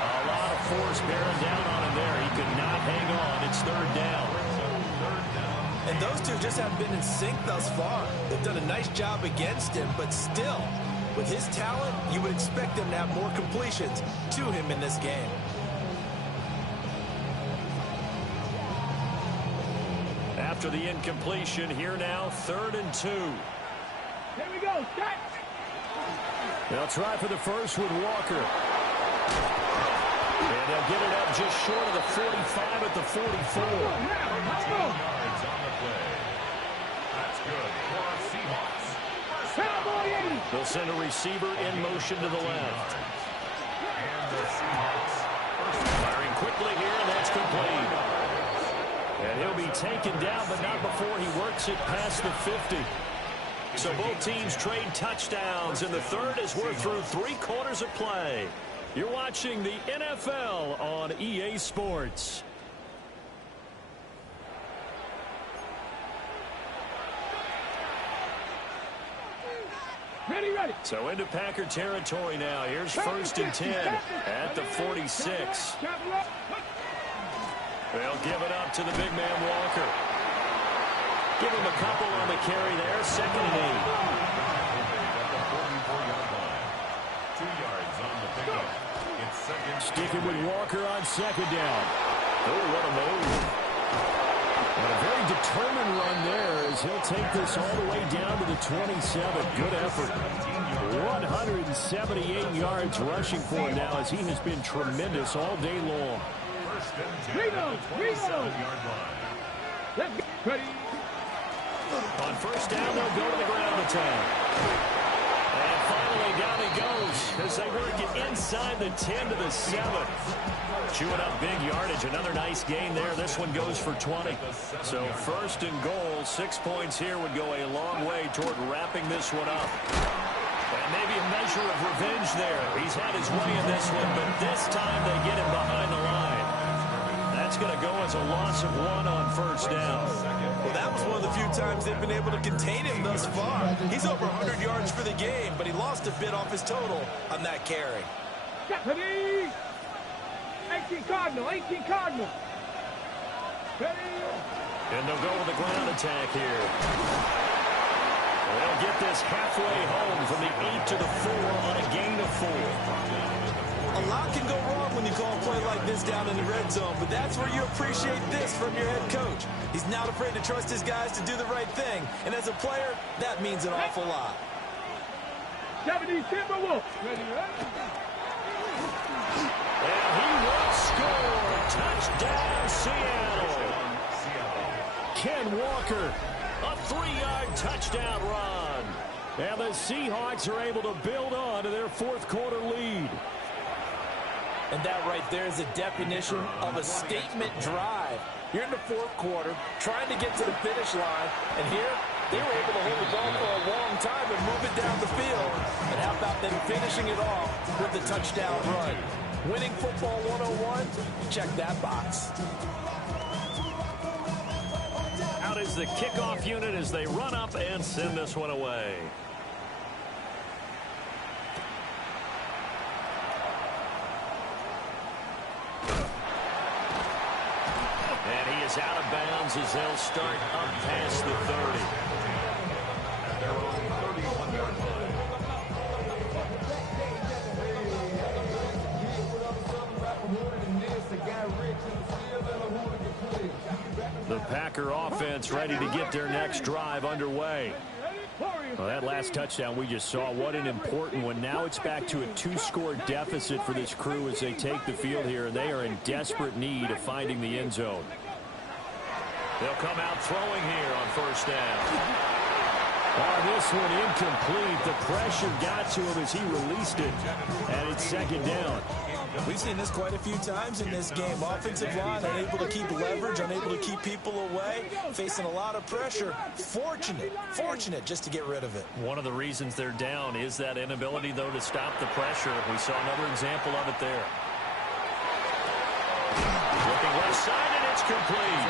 A lot of force bearing down on him there. He could not hang on. It's 3rd down. And those two just haven't been in sync thus far. They've done a nice job against him, but still, with his talent, you would expect him to have more completions to him in this game. After the incompletion, here now, 3rd and 2. Here we go, set. They'll try for the first with Walker. And they'll get it up just short of the 45 at the 44. Yards on the play. That's good for Seahawks. They'll send a receiver in motion to the left. And the Seahawks Firing quickly here, and that's complete. And he'll be taken down, but not before he works it past the 50. So both teams trade touchdowns in the 3rd as we're through 3 quarters of play. You're watching the NFL on EA Sports. Ready. So into Packer territory now. Here's 1st and 10 at the 46. They'll give it up to the big man Walker. Give him a couple on the carry there. 2nd and 8. At the 44-yard line. 2 yards on the pickup. It's 2nd. Sticking with Walker on 2nd down. Oh, what a move. And a very determined run there as he'll take this all the way down to the 27. Good effort. 178 yards rushing for him now as he has been tremendous all day long. 1st and 10 at the 27-yard line. Let's go. Ready. On 1st down, they'll go to the ground attack. And finally, down he goes as they work it inside the 10 to the 7. Chewing up big yardage. Another nice gain there. This one goes for 20. So 1st and goal, 6 points here would go a long way toward wrapping this one up. And maybe a measure of revenge there. He's had his way in this one, but this time they get him behind the line. That's going to go as a loss of 1 on 1st down. Well, that was one of the few times they've been able to contain him thus far. He's over 100 yards for the game, but he lost a bit off his total on that carry. Ready. 18 Cardinal. Ready. And they'll go with the ground attack here. They'll get this halfway home from the 8 to the 4 on a gain of 4. A lot can go wrong when you call a play like this down in the red zone, but that's where you appreciate this from your head coach. He's not afraid to trust his guys to do the right thing, and as a player, that means an awful lot. 70 Timberwolves. Ready. And he will score. Touchdown, Seattle. Ken Walker, a 3-yard touchdown run. And the Seahawks are able to build on to their fourth quarter lead. And that right there is a definition of a statement drive. You're in the fourth quarter, trying to get to the finish line, and here they were able to hold the ball for a long time and move it down the field. And how about them finishing it off with the touchdown run? Winning football 101, check that box. Out is the kickoff unit as they run up and send this one away. And he is out of bounds as they'll start up past the 30. At their own 31-yard line. The Packer offense ready to get their next drive underway. Well, that last touchdown we just saw, what an important one. Now it's back to a 2-score deficit for this crew as they take the field here, and they are in desperate need of finding the end zone. They'll come out throwing here on first down. Oh, this one incomplete. The pressure got to him as he released it, and it's second down. We've seen this quite a few times in this game. Offensive line unable to keep leverage, unable to keep people away, facing a lot of pressure. Fortunate just to get rid of it. One of the reasons they're down is that inability, though, to stop the pressure. We saw another example of it there. Looking left side, and it's complete.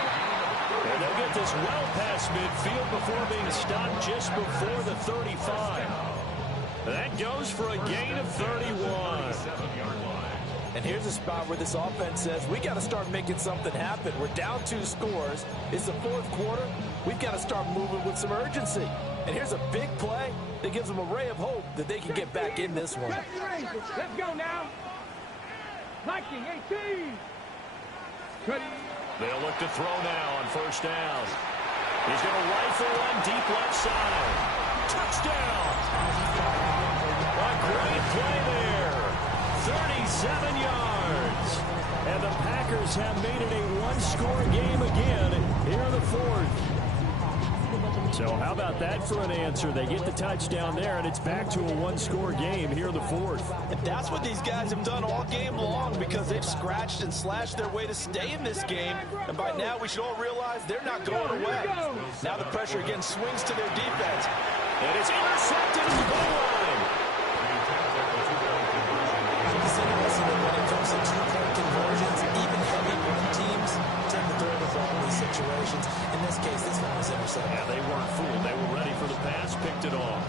And they'll get this well past midfield before being stopped just before the 35. That goes for a gain of 31. And here's a spot where this offense says, we got to start making something happen. We're down 2 scores. It's the fourth quarter. We've got to start moving with some urgency. And here's a big play that gives them a ray of hope that they can get back in this one. Let's go now. Viking 18. They'll look to throw now on first down. He's going to rifle one deep left side. Touchdown. A great play there. 37 yards. And the Packers have made it a 1-score game again here in the fourth. So how about that for an answer? They get the touchdown there, and it's back to a 1-score game here in the fourth. And that's what these guys have done all game long because they've scratched and slashed their way to stay in this game. And by now, we should all realize they're not going away. Now the pressure again swings to their defense. And it's intercepted at the goal line. It's interesting that when it comes to 2-point conversions, even heavy run teams tend to throw the ball in these situations. In this case, this one was intercepted. Yeah, they weren't fooled. They were ready for the pass, picked it off.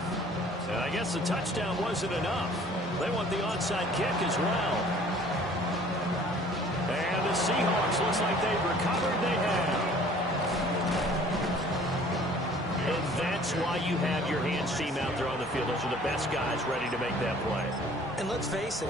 And I guess the touchdown wasn't enough. They want the onside kick as well. And the Seahawks looks like they've recovered. They have. And that's why you have your hands team out there on the field. Those are the best guys ready to make that play. And let's face it,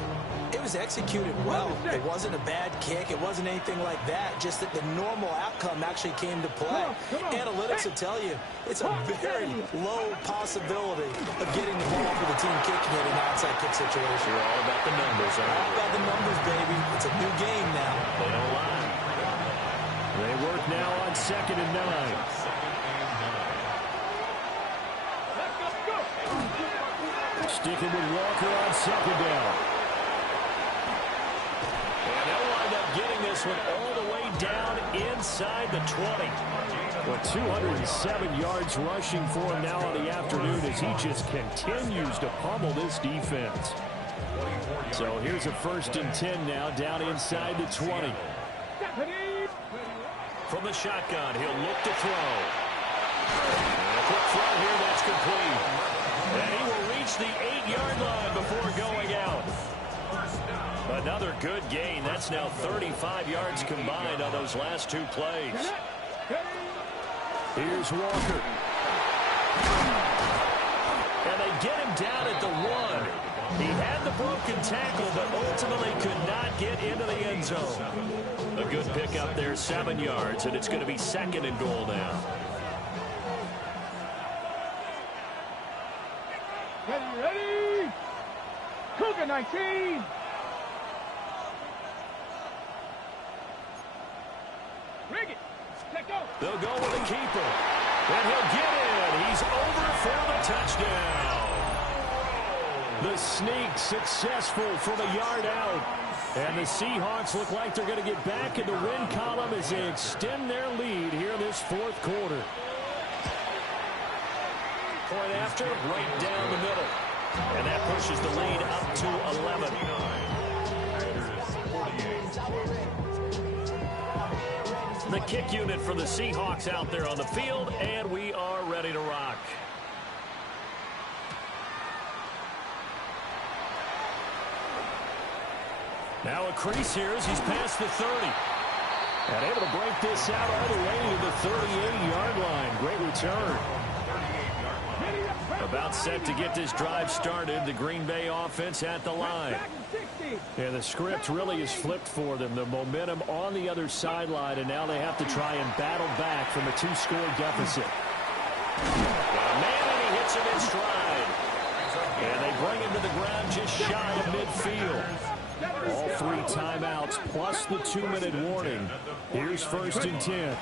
it was executed well. It wasn't a bad kick. It wasn't anything like that. Just that the normal outcome actually came to play. Analytics will tell you it's a very low possibility of getting the ball for the team kicking it in an outside kick situation. You're all about the numbers, aren't you? All about the numbers, baby. It's a new game now. They don't lie. They work now on 2nd and 9. Sticking with Walker on 2nd down. And they'll wind up getting this one all the way down inside the 20. With 207 yards rushing for him now on the afternoon as he just continues to pummel this defense. So here's a 1st and 10 now down inside the 20. From the shotgun, he'll look to throw. And a quick throw here, that's complete. And he will reach the 8-yard line before going out. Another good gain. That's now 35 yards combined on those last 2 plays. Here's Walker. And they get him down at the 1. He had the broken tackle, but ultimately could not get into the end zone. A good pickup there, 7 yards, and it's going to be 2nd and goal now. Ready. Cougar 19. Bring it. Let go. They'll go with the keeper. And he'll get in. He's over for the touchdown. The sneak successful from a yard out. And the Seahawks look like they're going to get back in the win column as they extend their lead here in this fourth quarter. Point after, right down the middle. And that pushes the lead up to 11. The kick unit for the Seahawks out there on the field, and we are ready to rock. Now a crease here as he's past the 30. And able to break this out all the way to the 38-yard line. Great return. About set to get this drive started. The Green Bay offense at the line. And the script really is flipped for them. The momentum on the other sideline, and now they have to try and battle back from a 2-score deficit. Man, and he hits him in stride. And they bring him to the ground just shy of midfield. All 3 timeouts plus the 2-minute warning. Here's 1st and 10.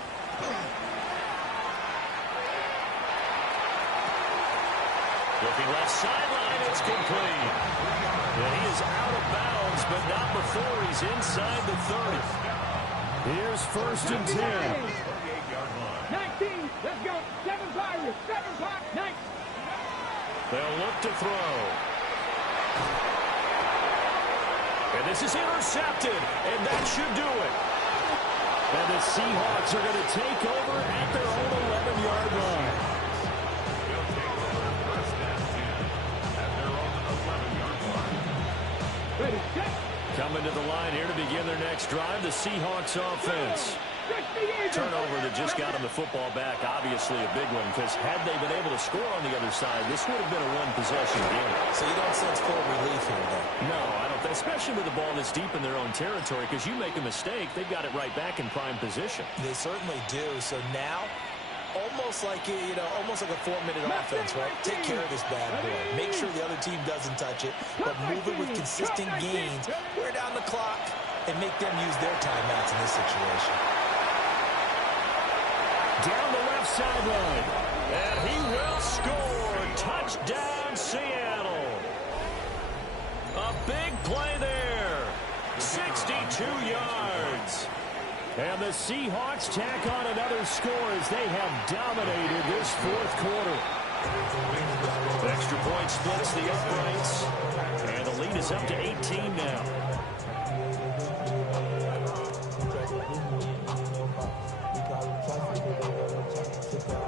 Looking left sideline, it's complete. And he is out of bounds, but not before he's inside the 30. Here's 1st and 10. 19, let's go. 7 Pirates, 7 Pirates, 9. They'll look to throw. And this is intercepted, and that should do it. And the Seahawks are going to take over at their own 11-yard line. Coming to the line here to begin their next drive, the Seahawks offense. Turnover that just got them the football back, obviously a big one, because had they been able to score on the other side, this would have been a one-possession game. So you don't sense full relief here, though? No, I don't. Especially with the ball this deep in their own territory, because you make a mistake, they've got it right back in prime position. They certainly do. So now, almost like almost like a 4-minute offense, right? Take care of this bad boy. Make sure the other team doesn't touch it, but move it with consistent gains, wear down the clock, and make them use their timeouts in this situation. Down the left sideline, and he will score. Touchdown, Seattle. A big play there. 62 yards. And the Seahawks tack on another score as they have dominated this fourth quarter. Extra point splits the uprights. And the lead is up to 18 now.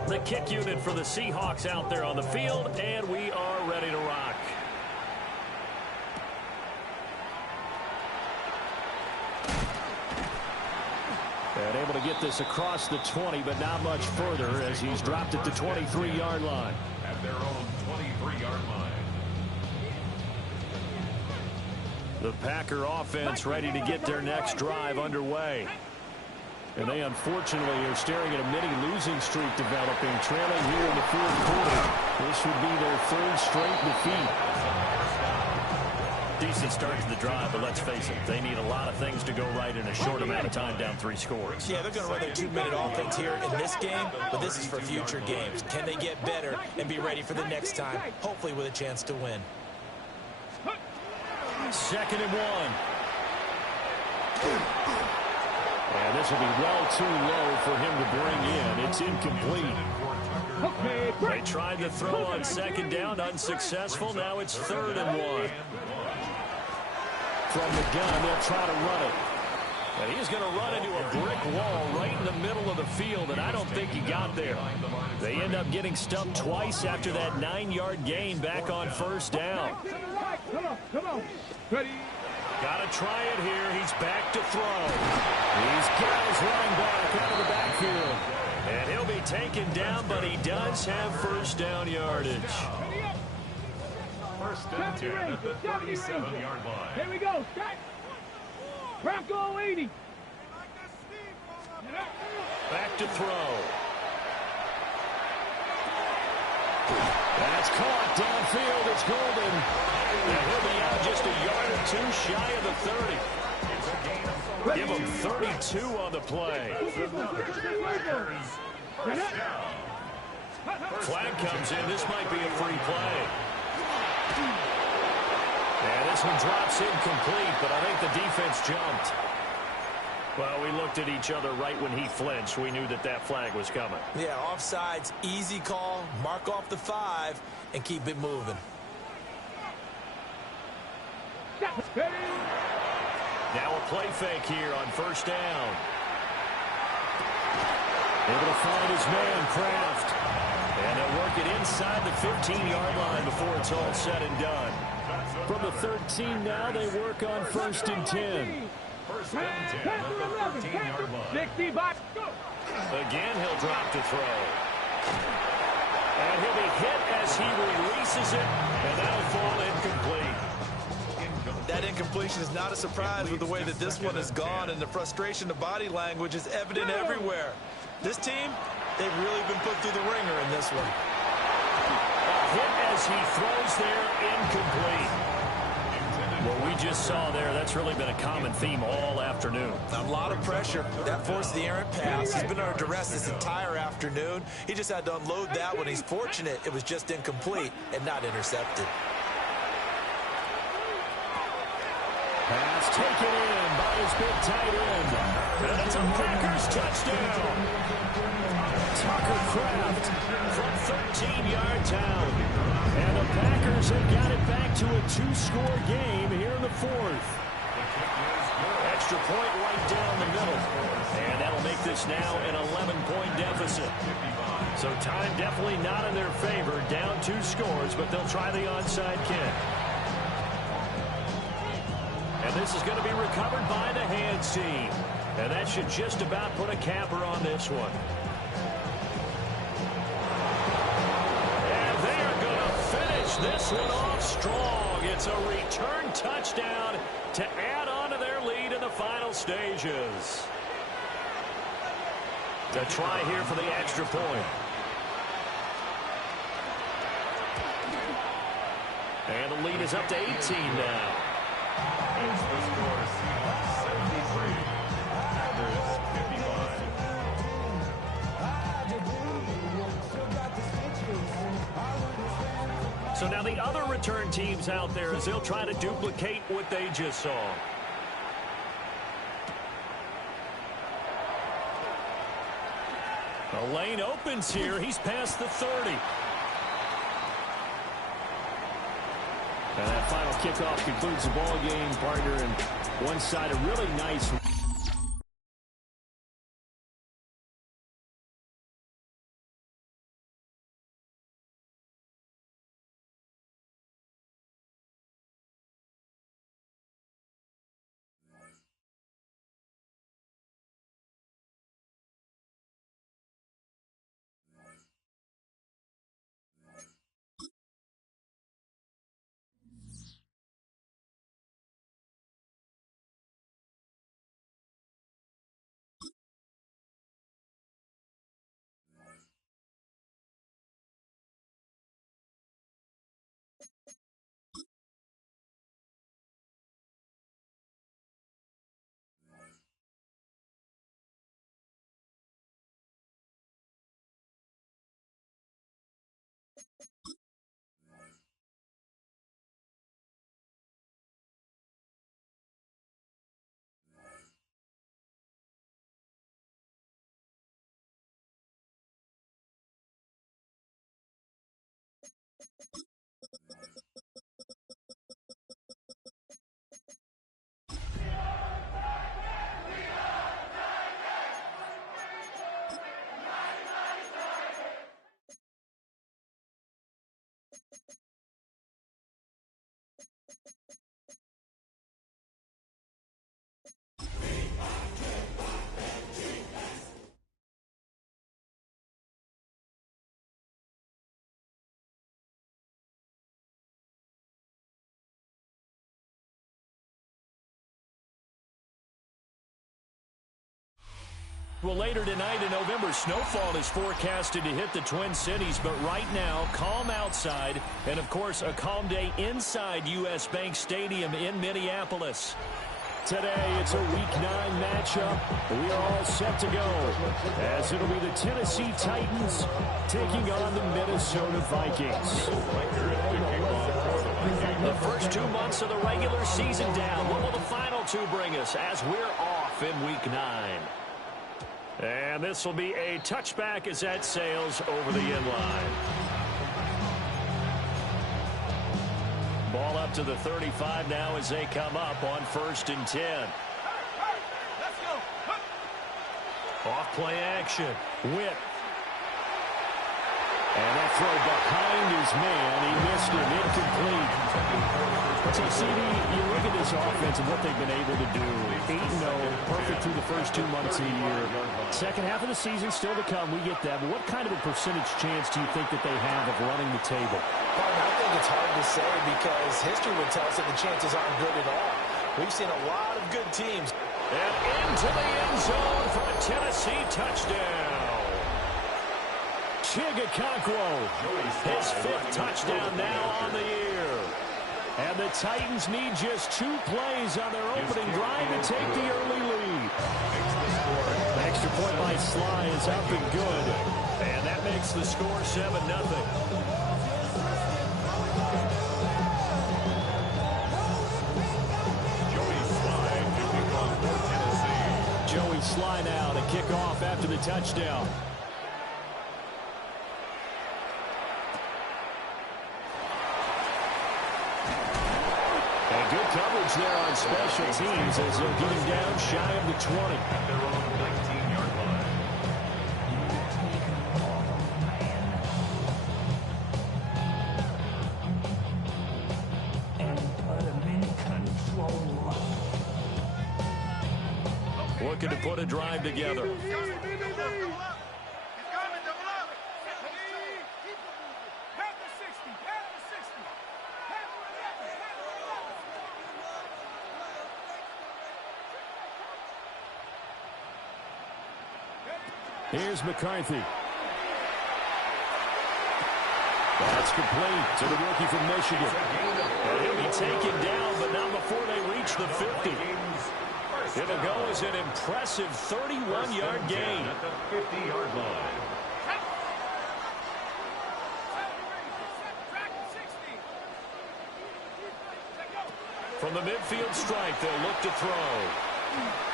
The kick unit for the Seahawks out there on the field, and we are ready to rock. And able to get this across the 20, but not much further as he's dropped at the 23-yard line. At their own 23-yard line. The Packer offense ready to get their next drive underway. And they unfortunately are staring at a mini-losing streak developing, trailing here in the fourth quarter. This would be their 3rd straight defeat. Decent start to the drive, but let's face it, they need a lot of things to go right in a short amount of time down 3 scores. Yeah, they're going to run their 2-minute offense here in this game, but this is for future games. Can they get better and be ready for the next time, hopefully with a chance to win? 2nd and 1. And this will be well too low for him to bring in. It's incomplete. They tried to throw on 2nd down, unsuccessful. Now it's 3rd and 1. From the gun, they'll try to run it. And he's going to run into a brick wall right in the middle of the field, and I don't think he got there. They end up getting stumped twice after that 9-yard gain back on 1st down. Come on. Ready? Got to try it here. He's back to throw. He's got his running back out of the backfield. And he'll be taken down, but he does have 1st down yardage. 1st and 10 at the 37-yard line. Here we go. Bronco 80. Back to throw. That's caught downfield. It's Golden. And he'll be out just a yard or 2 shy of the 30. Give him 32 on the play. Flag comes in. This might be a free play. And this one drops incomplete, but I think the defense jumped. Well, we looked at each other right when he flinched. We knew that that flag was coming. Yeah, offsides, easy call. Mark off the 5 and keep it moving. Now a play fake here on first down. Able to find his man, Kraft. And they'll work it inside the 15-yard line before it's all said and done. From the 13 now, they work on first and 10. First and 10 at the 13-yard line. 60 back. Again, he'll drop to throw. And he'll be hit as he releases it, and that'll fall incomplete. That incompletion is not a surprise with the way that this one has gone, and the frustration of body language is evident everywhere. This team, they've really been put through the ringer in this one. Hit as he throws there, incomplete. What we just saw there, that's really been a common theme all afternoon. A lot of pressure. That forced the errant pass. He's been under duress this entire afternoon. He just had to unload that one. He's fortunate it was just incomplete and not intercepted. Pass taken in by his big tight end. And it's a Packers touchdown. Tucker Kraft From 13-yard town. And the Packers have got it back to a 2-score game here in the 4th. Extra point right down the middle. And that'll make this now an 11-point deficit. So time definitely not in their favor. Down 2 scores, but they'll try the onside kick. And this is going to be recovered by the hands team. And that should just about put a capper on this one. And they are going to finish this one off strong. It's a return touchdown to add on to their lead in the final stages. To try here for the extra point. And the lead is up to 18 now. It's the score, 73. Packers 55. So now the other return teams out there as they'll try to duplicate what they just saw. The lane opens here. He's past the 30. And that final kickoff concludes the ball game, partner, and one side a really nice. Well, later tonight in November, snowfall is forecasted to hit the Twin Cities, but right now, calm outside, and of course, a calm day inside U.S. Bank Stadium in Minneapolis. Today, it's a Week 9 matchup. We are all set to go, as it'll be the Tennessee Titans taking on the Minnesota Vikings. The first 2 months of the regular season down. What will the final 2 bring us as we're off in Week 9? And this will be a touchback as that sails over the end line. Ball up to the 35 now as they come up on 1st and 10. Let's go. Off play action. Witt. And that throw behind his man. He missed it. Incomplete. So, CD, you look at this offense and what they've been able to do. 8-0, perfect through the first 2 months of the year. Second half of the season still to come. We get that. But what kind of a percentage chance do you think that they have of running the table? Partner, I think it's hard to say because history would tell us that the chances aren't good at all. We've seen a lot of good teams. And into the end zone for a Tennessee touchdown. Chigakonkwo, his 5th touchdown now on the year. And the Titans need just 2 plays on their opening drive to take the early lead. The extra point by Sly is up and good. And that makes the score 7-0. Joey Sly now to kick off after the touchdown. And good coverage there on special teams as they'll get him down shy of the 20. At their own 19-yard line. Looking to put a drive together. Here's McCarthy. That's complete to the rookie from Michigan. And he'll be taken down, but not before they reach the 50. It'll go as an impressive 31-yard gain. At the 50-yard line. From the midfield stripe, they'll look to throw.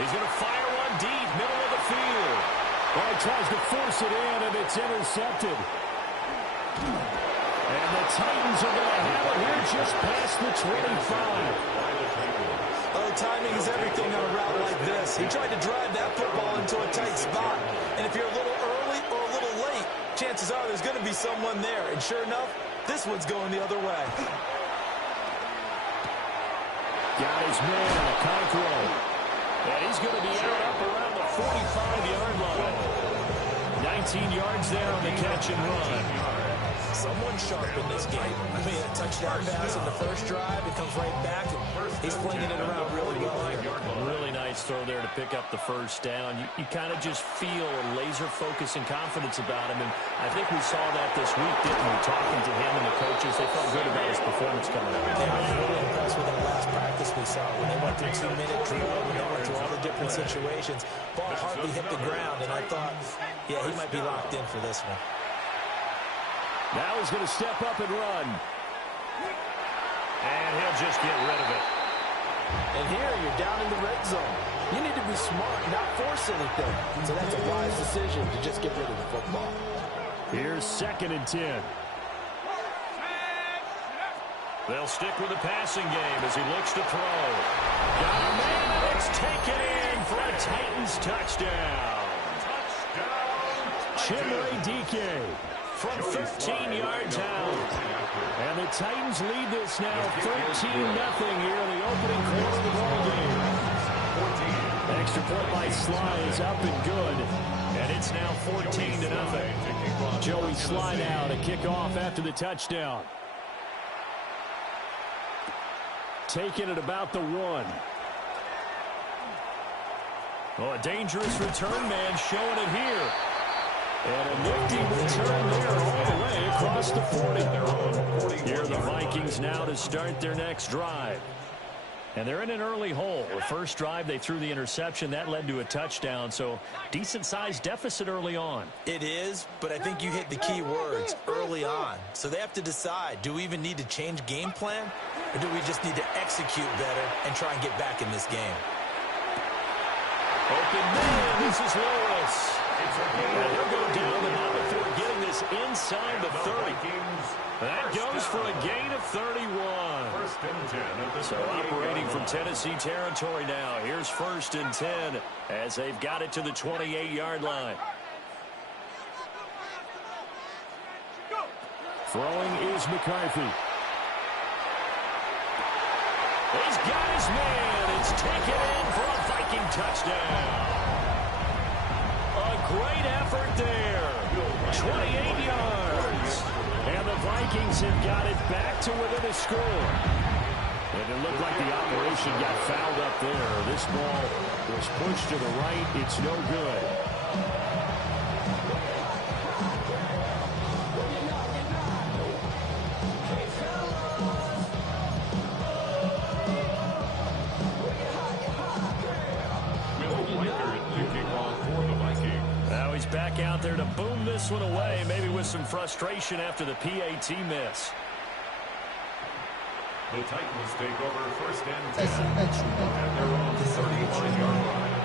He's going to fire one deep, middle of the field. Well, he tries to force it in, and it's intercepted. And the Titans are going to have it here just past the 25. Oh, timing is everything on a route like this. He tried to drive that football into a tight spot. And if you're a little early or a little late, chances are there's going to be someone there. And sure enough, this one's going the other way. Got his man, Okonkwo. And he's going to be out up around the 45-yard line. 19 yards there on the catch and run. Someone sharp in this game. I mean, a touchdown pass in the first drive. It comes right back, and he's flinging it around really well here. Really nice throw there to pick up the first down. You kind of just feel a laser focus and confidence about him, and I think we saw that this week, didn't we? Talking to him and the coaches, they felt good about his performance coming up. I was really impressed with that last practice we saw when they went through 2-minute drill, when they went through all the different situations. Ball hardly hit the ground, and I thought, yeah, he might be locked in for this one. Now he's going to step up and run. And he'll just get rid of it. And here you're down in the red zone. You need to be smart, not force anything. So that's a wise decision to just get rid of the football. Here's 2nd and 10. They'll stick with the passing game as he looks to throw. Got a man, and it's taken in for a Titans touchdown. Chimere Dike. From 13 yards out. And the Titans lead this now 13-0 here in the opening quarter of the ball game. Extra point by Sly is up and good. And it's now 14-0. Joey Sly now to kick off after the touchdown. Taking it about the 1. Oh, a dangerous return man showing it here. And a nifty return there all the way across the 40. Here are the Vikings now to start their next drive. And they're in an early hole. The first drive, they threw the interception. That led to a touchdown. So decent-sized deficit early on. It is, but I think you hit the key words, early on. So they have to decide, do we even need to change game plan? Or do we just need to execute better and try and get back in this game? Open man, this is Lewis. And he'll go down the number before getting this inside the 30. That goes for a gain of 31. So operating from Tennessee territory now. Here's 1st and 10 as they've got it to the 28-yard line. Throwing is McCarthy. He's got his man. It's taken in for a Viking touchdown. A great effort there. 28 yards. And the Vikings have got it back to within a score. And it looked like the operation got fouled up there. This ball was pushed to the right. It's no good. Now he's back out there to boom this one away, maybe with some frustration after the PAT miss. The Titans take over 1st and 10 at their own 31-yard line.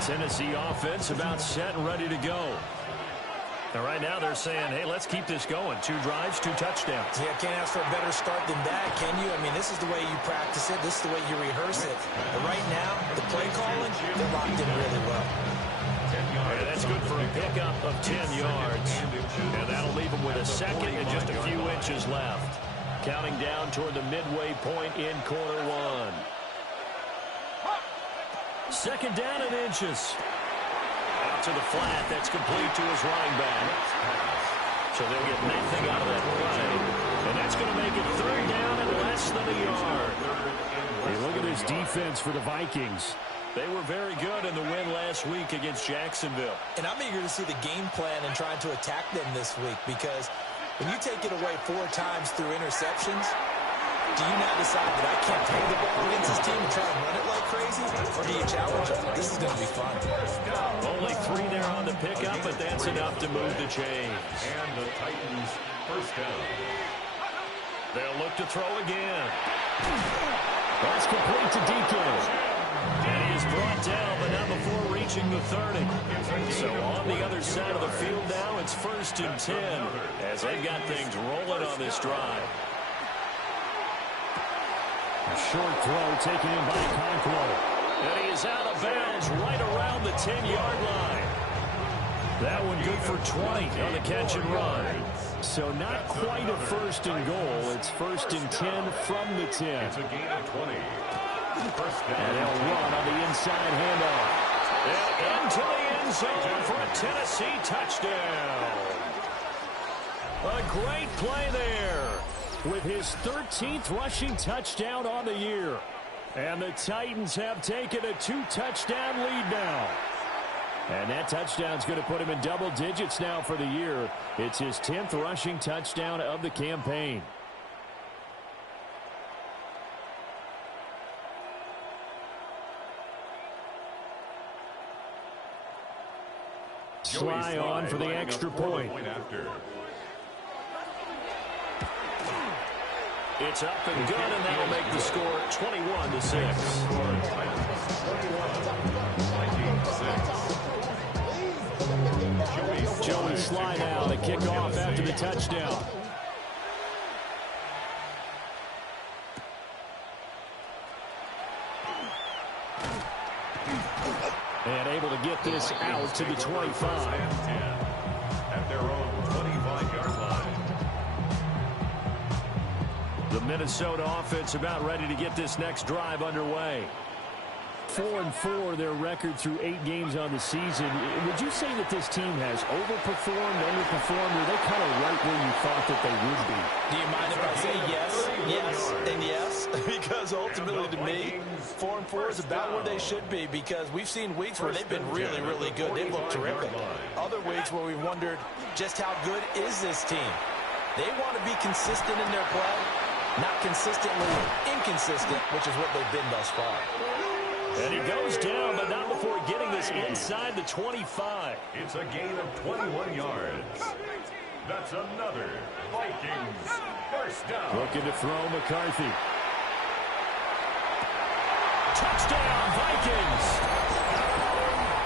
Tennessee offense about set and ready to go. And right now they're saying, hey, let's keep this going. 2 drives, 2 touchdowns. Yeah, can't ask for a better start than that, can you? I mean, this is the way you practice it. This is the way you rehearse it. But right now, the play calling, they're locked in really well. And that's good for a pickup of 10 yards. And that'll leave them with a second and just a few inches left. Counting down toward the midway point in quarter 1. 2nd down and inches. Out to the flat. That's complete to his running back. So they'll get nothing out of that play. And that's going to make it 3rd down and less than a yard. Hey, look at this defense for the Vikings. They were very good in the win last week against Jacksonville. And I'm eager to see the game plan and trying to attack them this week, because when you take it away 4 times through interceptions, do you now decide that I can't throw the ball against this team and try to run it like crazy? Or do you challenge them? This is going to be fun. Only 3 there on the pickup, but that's enough to move the chains. And the Titans 1st down. They'll look to throw again. That's complete to DK. And he is brought down, but not before reaching the 30. So on the other side of the field now, it's 1st and 10 as they've got things rolling on this drive. A short throw taken in by Conquo. And he is out of bounds right around the 10-yard line. That one good for 20 on the catch and run. So not quite a 1st and goal. It's 1st and 10 from the 10. It's a gain of 20. First down. And they'll run on the inside handoff. And into the end zone for a Tennessee touchdown. A great play there. With his 13th rushing touchdown on the year. And the Titans have taken a 2-touchdown lead now. And that touchdown's going to put him in double digits now for the year. It's his 10th rushing touchdown of the campaign. Sly on for the extra point. It's up and good, and that'll make the score 21-6. Joey Sly now to kick off after the touchdown. And able to get this out to the 25. At their own 25-yard line. The Minnesota offense about ready to get this next drive underway. 4-4 their record through 8 games on the season. Would you say that this team has overperformed, underperformed, or are they kind of right where you thought that they would be? Do you mind if I say yes, yes, and yes? Because ultimately to me, 4-4 is about where they should be, because we've seen weeks where they've been really, really good. They've looked terrific. Other weeks where we wondered just how good is this team. They want to be consistent in their play. Not consistently inconsistent, which is what they've been thus far. And he goes down, but not before getting this inside the 25. It's a gain of 21 yards. That's another Vikings first down. Looking to throw McCarthy. Touchdown, Vikings.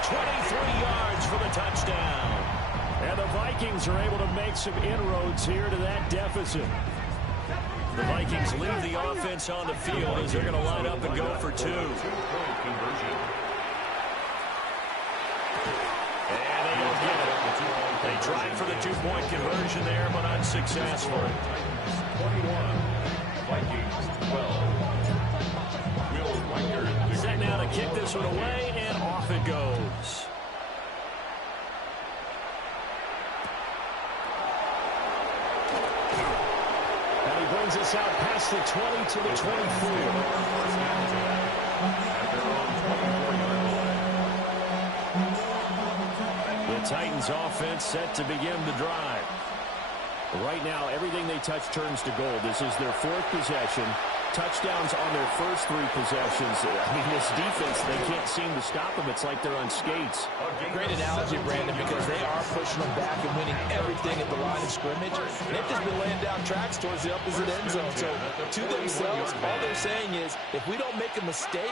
23 yards for the touchdown. And the Vikings are able to make some inroads here to that deficit. The Vikings leave the offense on the field as they're going to line up and go for two. Two-point conversion. And they don't get it. They tried for the two-point conversion there, but unsuccessful. 21. Vikings 12. Will Reichard Set now to kick this one away, and off it goes. And he brings us out past the 20 to the 24. The Titans offense set to begin the drive. Right now, everything they touch turns to gold. This is their fourth possession. Touchdowns on their first three possessions. I mean, this defense, they can't seem to stop them. It's like they're on skates. Great analogy, Brandon, because they are pushing them back and winning everything at the line of scrimmage. They've just been laying down tracks towards the opposite end zone. So to themselves, all they're saying is, if we don't make a mistake,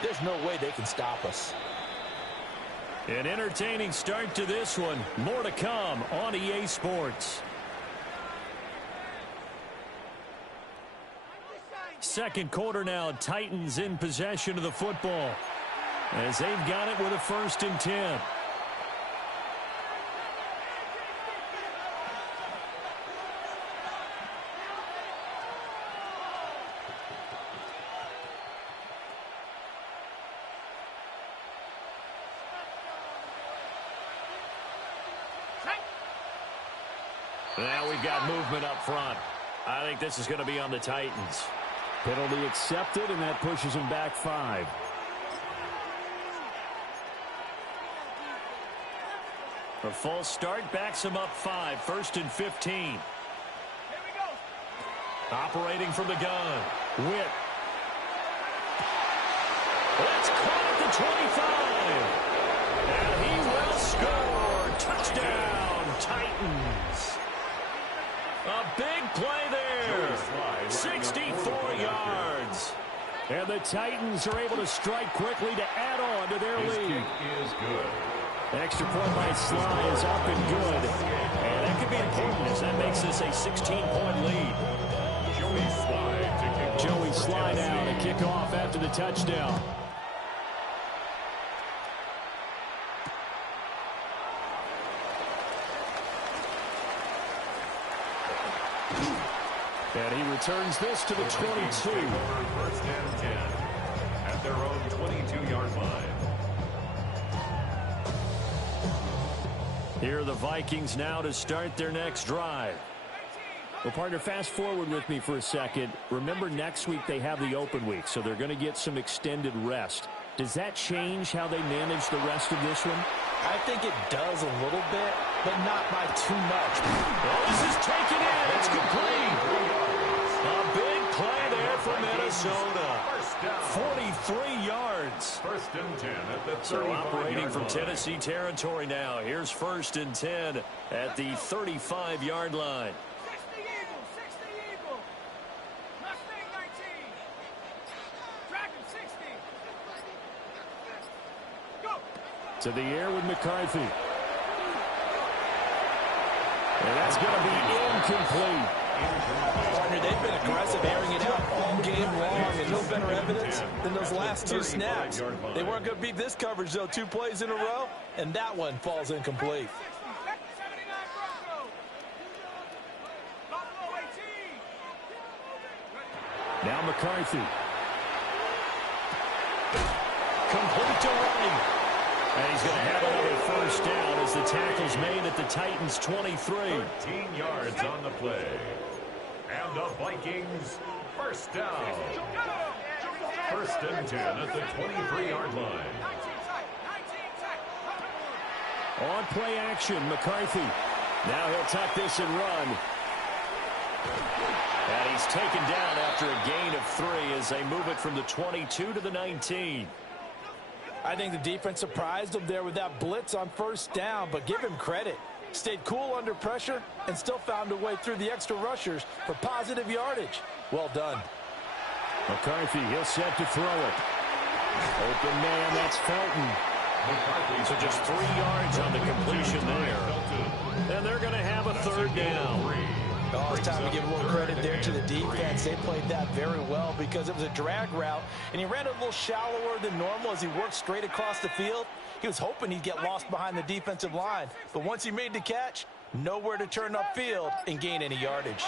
there's no way they can stop us. An entertaining start to this one. More to come on EA Sports. Second quarter now, Titans in possession of the football as they've got it with a 1st and 10. Now we've got movement up front. I think this is going to be on the Titans. Penalty accepted, and that pushes him back 5. A false start backs him up 5. 1st and 15. Operating from the gun. Witt. That's caught at the 25. And he will score. Touchdown, Titans. A big play there. 64 yards. And the Titans are able to strike quickly to add on to their lead. is good. Extra point by Sly is up and good. And that could be important as that makes this a 16-point lead. Joey Sly now to kick off after the touchdown. And he returns this to the 22. 1st and 10 at their own 22-yard line. Here are the Vikings now to start their next drive. Well, partner, fast forward with me for a second. Remember, next week they have the open week, so they're going to get some extended rest. Does that change how they manage the rest of this one? I think it does a little bit, but not by too much. Oh, this is taken in. It's complete. A big play there for Minnesota. 43 yards. 1st and 10 at the 35-yard So operating from line. Tennessee territory now. Here's 1st and 10 at the 35-yard line. 60 Eagles, 60 Eagles. Mustang 19. Dragon 60. Go. To the air with McCarthy. And that's going to be incomplete. Partner, they've been aggressive, airing it out all game long, and no better evidence than those last 2 snaps. They weren't going to beat this coverage, though, 2 plays in a row, and that one falls incomplete. 79 Broncos. Buffalo 18. Now McCarthy. Complete to Wright. And he's going to have another 1st down as the tackle's made at the Titans' 23. 13 yards on the play. And the Vikings, 1st down. 1st and 10 at the 23-yard line. On play action, McCarthy. Now he'll tuck this and run. And he's taken down after a gain of 3 as they move it from the 22 to the 19. I think the defense surprised him there with that blitz on first down, but give him credit. Stayed cool under pressure and still found a way through the extra rushers for positive yardage. Well done. McCarthy, he'll set to throw it. Open man, that's Felton. So just 3 yards on the completion there. And they're going to have a third down. Oh, it's time to give a little credit there to the defense. They played that very well because it was a drag route, and he ran a little shallower than normal as he worked straight across the field. He was hoping he'd get lost behind the defensive line, but once he made the catch, nowhere to turn upfield and gain any yardage.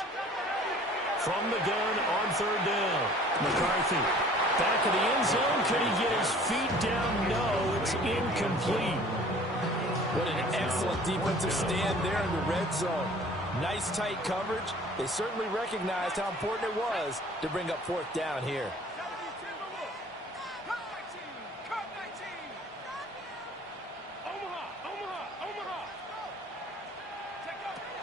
From the gun on third down. McCarthy back of the end zone. Could he get his feet down? No, it's incomplete. What an excellent defensive stand there in the red zone. Nice tight coverage. They certainly recognized how important it was to bring up fourth down here.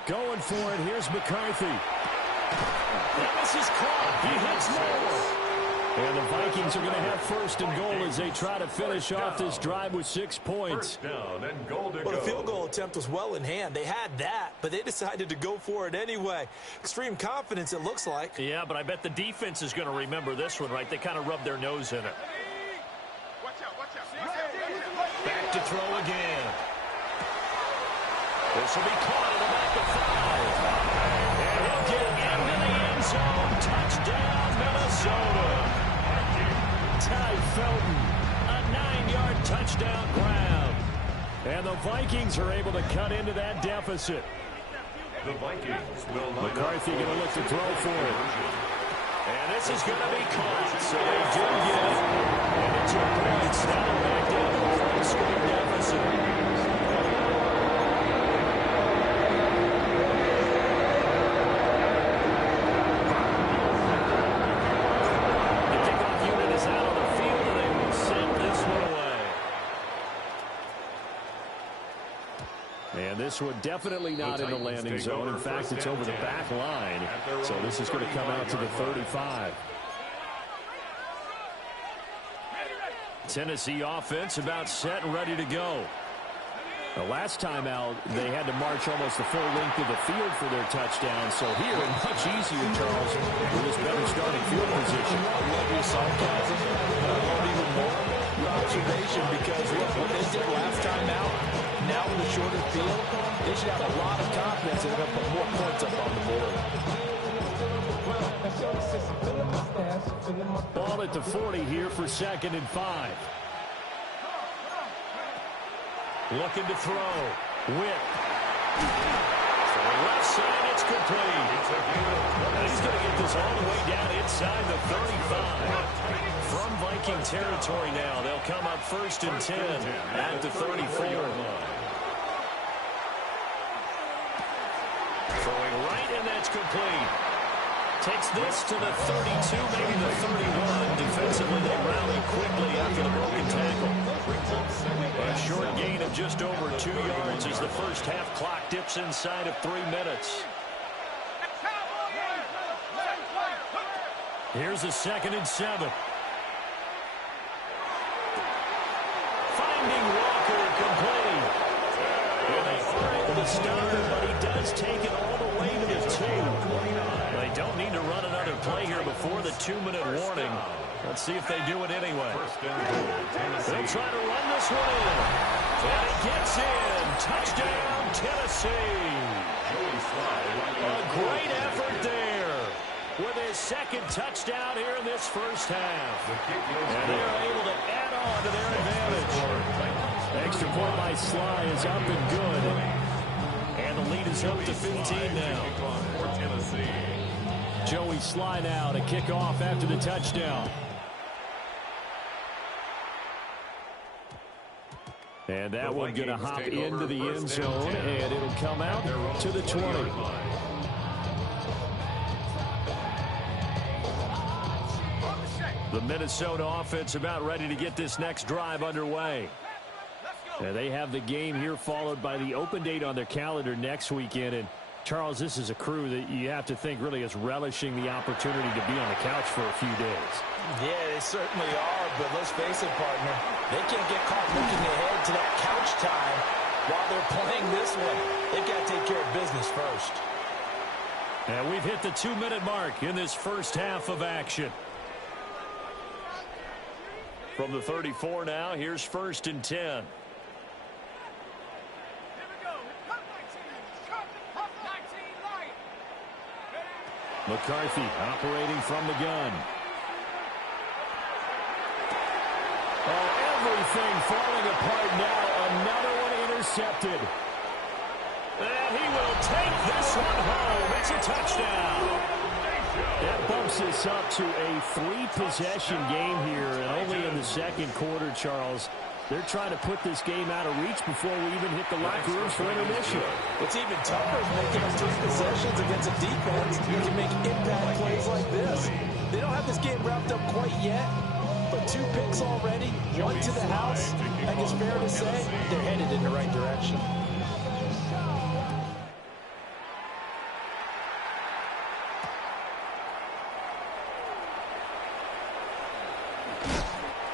Going for it. Here's McCarthy. And this is caught. He hits more. And the Vikings are going to have first and goal as they try to finish off this drive with 6 points. First down and goal to Well, the go. field goal attempt was well in hand. They had that, but they decided to go for it anyway. Extreme confidence, it looks like. Yeah, but I bet the defense is going to remember this one, right? They kind of rubbed their nose in it. Back to throw again. This will be caught at about the 5. And he'll get into the end zone. Touchdown, Minnesota. Ty Felton, a 9-yard touchdown grab. And the Vikings are able to cut into that deficit. The Vikings will McCarthy going to look to throw for it. And this is going to be caught, so they do get it. And it's 2 points. Now they're back down to a 1-score deficit. And this one definitely not in the landing zone. In fact, it's over the back line. So this is going to come out to the 35. Tennessee offense about set and ready to go. The last time out, they had to march almost the full length of the field for their touchdown. So here, much easier, Charles, with this better starting field position. I love your sarcasm, but I love even more your observation because what they did last time out, now with a shorter field, they should have a lot of confidence that they're going to put more points up on the board. Ball at the 40 here for 2nd and 5. Looking to throw. Whip. For the left side, it's complete. He's going to get this all the way down inside the 35. From Viking territory now, they'll come up 1st and 10 at the 34. Throwing right, and that's complete. Takes this to the 32, maybe the 31. Defensively, they rally quickly after the broken tackle. A short gain of just over 2 yards as the first half clock dips inside of 3 minutes. Here's a 2nd and 7. Finding Walker complete. And they are able to stop him, but he does take it all the way to the 2. They don't need to run another play here before the 2-minute warning. Let's see if they do it anyway. They'll try to run this one in. And it gets in. Touchdown, Tennessee. A great effort there with his 2nd touchdown here in this first half. And they're able to add on to their advantage. Extra point by Sly is up and good. And the lead is up to 15 now. Joey Sly now to kick off after the touchdown. And that one going to hop into the end zone, and it'll come out to the 20. The Minnesota offense about ready to get this next drive underway. And they have the game here followed by the open date on their calendar next weekend. And Charles, this is a crew that you have to think really is relishing the opportunity to be on the couch for a few days. Yeah, they certainly are, but let's face it, partner. They can't get caught looking ahead to that couch time while they're playing this one. They've got to take care of business first. And we've hit the 2-minute mark in this first half of action. From the 34 now, here's 1st and 10. McCarthy operating from the gun. Oh, everything falling apart now. Another one intercepted. And he will take this one home. It's a touchdown. That bumps us up to a 3-possession game here, and only in the second quarter, Charles. They're trying to put this game out of reach before we even hit the locker rooms for intermission. What's even tougher is making them 3 possessions against a defense that can make impact plays like this. They don't have this game wrapped up quite yet, but 2 picks already, 1 to the house. I think it's fair to say they're headed in the right direction.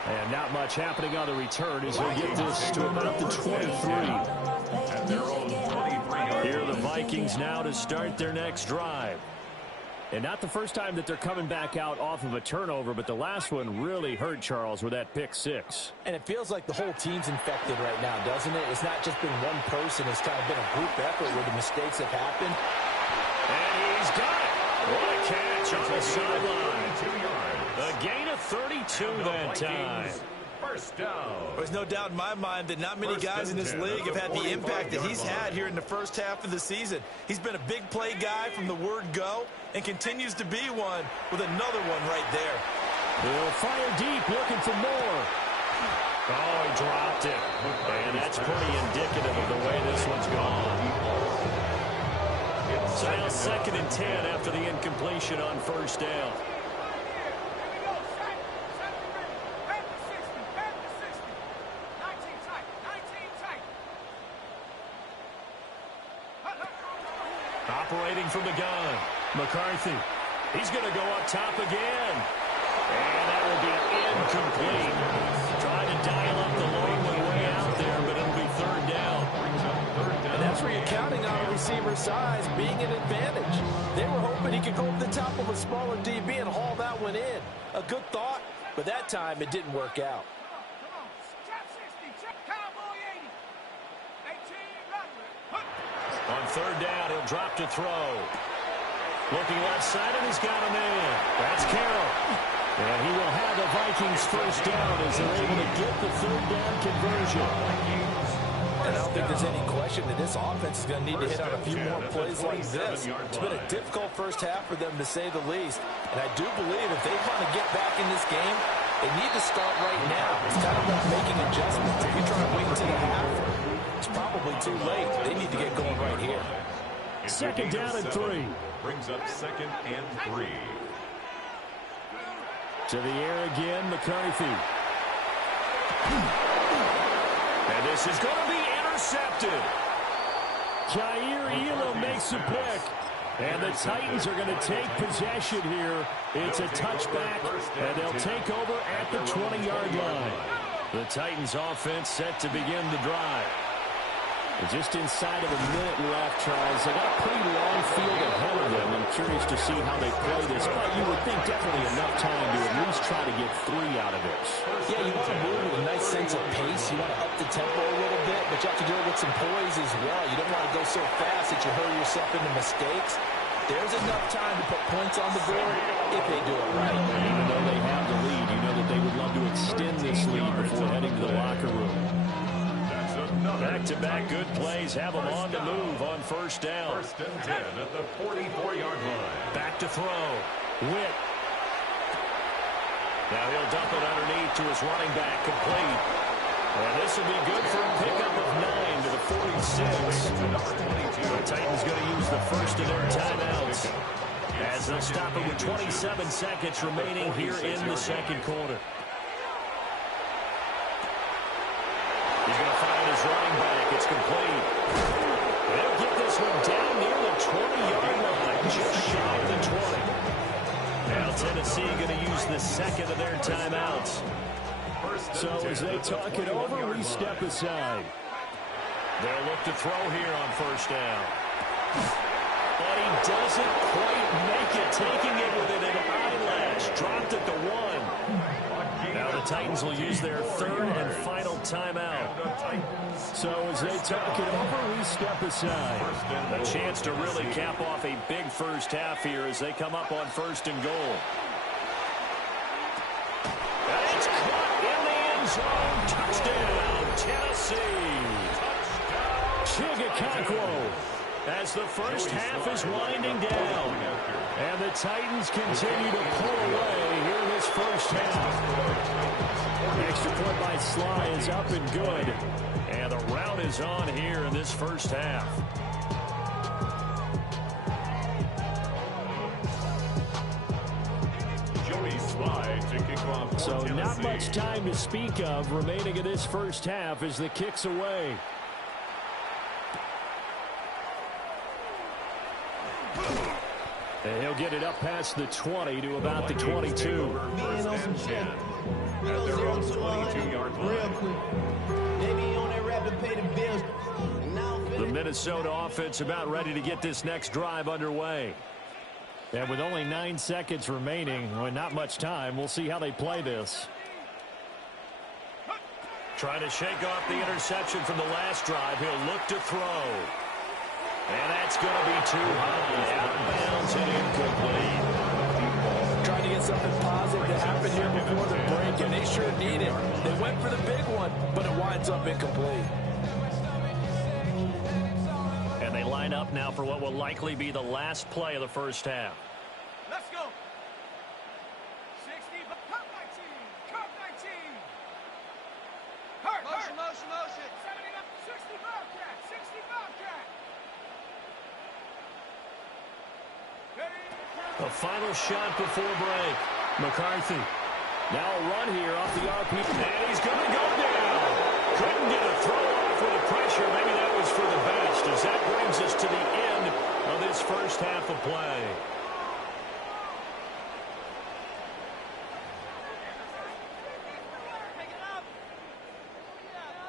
And not much happening on the return as he'll get this to about the 23. At their own 23-yard Here are the Vikings now to start their next drive. And not the first time that they're coming back out off of a turnover, but the last one really hurt, Charles, with that pick 6. And it feels like the whole team's infected right now, doesn't it? It's not just been one person. It's kind of been a group effort where the mistakes have happened. And he's got it. What a catch on the sideline. A gain of 32 that time. First down. There's no doubt in my mind that not many guys in this league have had the impact that he's had here in the first half of the season. He's been a big play guy from the word go and continues to be one with another one right there. He'll fire deep, looking for more. Oh, he dropped it. And that's pretty indicative of the way this one's gone. So now 2nd and 10 after the incompletion on first down. Operating from the gun, McCarthy. He's going to go up top again. And that will be incomplete. Trying to dial up the long way out there, but it'll be 3rd down. And that's where you're counting on a receiver's size being an advantage. They were hoping he could go over the top of a smaller DB and haul that one in. A good thought, but that time it didn't work out. On 3rd down, he'll drop to throw. Looking left side, and he's got a man. That's Carroll. And he will have the Vikings first down as they're able to get the 3rd down conversion. And I don't think there's any question that this offense is going to need to hit on a few more plays like this. It's been a difficult first half for them, to say the least. And I do believe if they want to get back in this game, they need to start right now. It's kind of like making adjustments. If you're trying to wait until the half, it's probably too late. They need to get going right here. 2nd down and 3. Brings up 2nd and 3. To the air again, McCarthy. And this is going to be intercepted. Jair Elam makes a pick. And the Titans are going to take possession here. It's a touchback, and they'll take over at the 20-yard line. The Titans offense set to begin the drive. And just inside of a minute left, Charles. They got a pretty long field ahead of them. I'm curious to see how they play this, but you would think definitely enough time to at least try to get 3 out of this. Yeah, you want to move with a nice sense of pace. You want to up the tempo a little bit, but you have to do it with some poise as well. You don't want to go so fast that you hurry yourself into mistakes. There's enough time to put points on the board if they do it right. And even though they have the lead, you know that they would love to extend this lead before heading to the locker room. Back-to-back good plays have them on the move on first down. 1st and 10 at the 44-yard line. Back to throw. Witt. Now he'll dump it underneath to his running back, complete. And this will be good for a pickup of 9 to the 46. The Titans going to use the first of their timeouts as they'll stop it with 27 seconds remaining here in the second quarter. He's going to find his running back. It's complete. They'll get this one down near the 20. Tennessee going to use the second of their timeouts. So as they talk it over, we step aside. They'll look to throw here on first down. But he doesn't quite make it, taking it with an eyelash. Dropped at the 1. Now the Titans will use their third and final timeout. So as they talk it over, we step aside. A chance to really cap off a big first half here as they come up on first and goal. And it's caught in the end zone. Touchdown, Tennessee. Chigakakwo. As the first half is winding down. And the Titans continue to pull away here in this first half. The extra point by Sly is up and good. And the rout is on here in this first half. So not much time to speak of remaining in this first half as the kick's away. And he'll get it up past the 20 to about the 22. The Minnesota offense about ready to get this next drive underway. And with only 9 seconds remaining, well, not much time, we'll see how they play this. Trying to shake off the interception from the last drive. He'll look to throw. And that's going to be too high. Out of bounds and incomplete. Trying to get something positive to happen here before the break, and they sure need it. They went for the big one, but it winds up incomplete. And they line up now for what will likely be the last play of the first half. Let's go. 60, cut 19, cut 19. Hurt, motion. 70, 60 Bobcat, 60 Bobcat. A final shot before break. McCarthy. Now a run here off the RP. And he's going to go down. Couldn't get a throw off with the pressure. Maybe that was for the best, as that brings us to the end of this first half of play.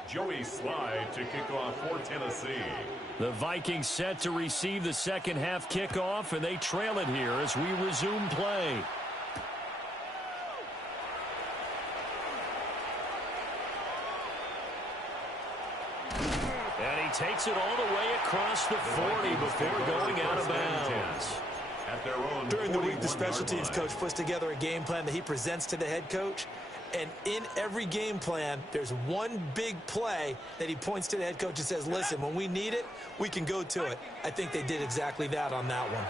Joey Slye to kick off for Tennessee. The Vikings set to receive the second half kickoff, and they trail it here as we resume play. And he takes it all the way across the 40 before going out of bounds. During the week, the special teams coach puts together a game plan that he presents to the head coach. And in every game plan, there's one big play that he points to the head coach and says, listen, when we need it, we can go to it. I think they did exactly that on that one.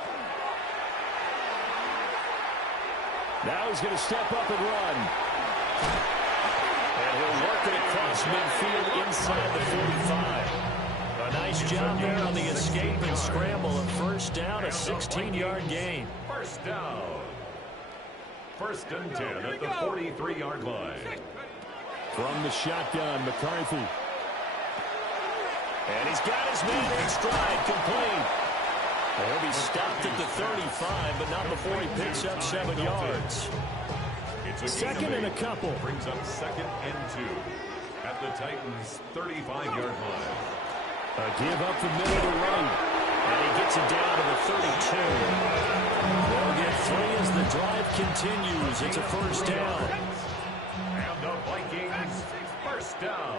Now he's going to step up and run. And he'll work it across midfield inside the 45. A nice job there on the escape and scramble. A first down, a 16-yard gain. First down. First and 10 at the 43-yard line. From the shotgun, McCarthy. And he's got his man in stride, complete. He'll be stopped at the 35, but not before he picks up 7 yards. Second and a couple. Brings up 2nd and 2 at the Titans' 35-yard line. A give up the middle to right. And he gets it down to the 32. They'll get 3 as the drive continues. It's a first down. And the Vikings, first down.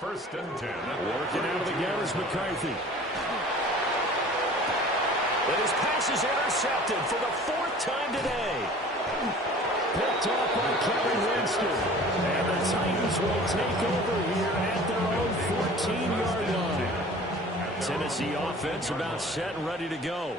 First and 10. Working out of the gun is McCarthy. But his pass is intercepted for the 4th time today. Picked off by Kevin Winston. And the Titans will take over here at their own 14-yard line. Tennessee offense about set and ready to go.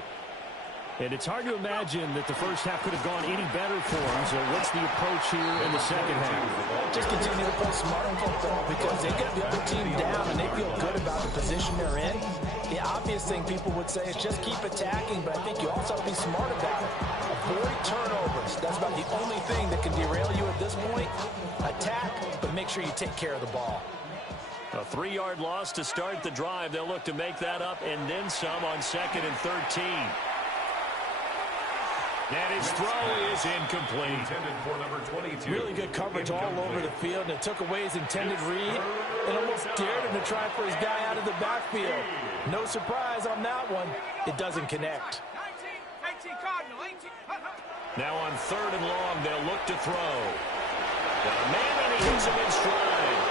And it's hard to imagine that the first half could have gone any better for them. So what's the approach here in the second half? Just continue to play smart football because they get the other team down and they feel good about the position they're in. The obvious thing people would say is just keep attacking, but I think you also have to be smart about it. Avoid turnovers. That's about the only thing that can derail you at this point. Attack, but make sure you take care of the ball. A 3-yard loss to start the drive. They'll look to make that up and then some on 2nd and 13. And his throw is incomplete. Intended for number 22. Really good coverage all over the field, and it took away his intended read and almost dared him to try for his guy out of the backfield. No surprise on that one. It doesn't connect. 18 Cardinal, 18. Now on 3rd and long, they'll look to throw. Got a man, and he hits him in stride.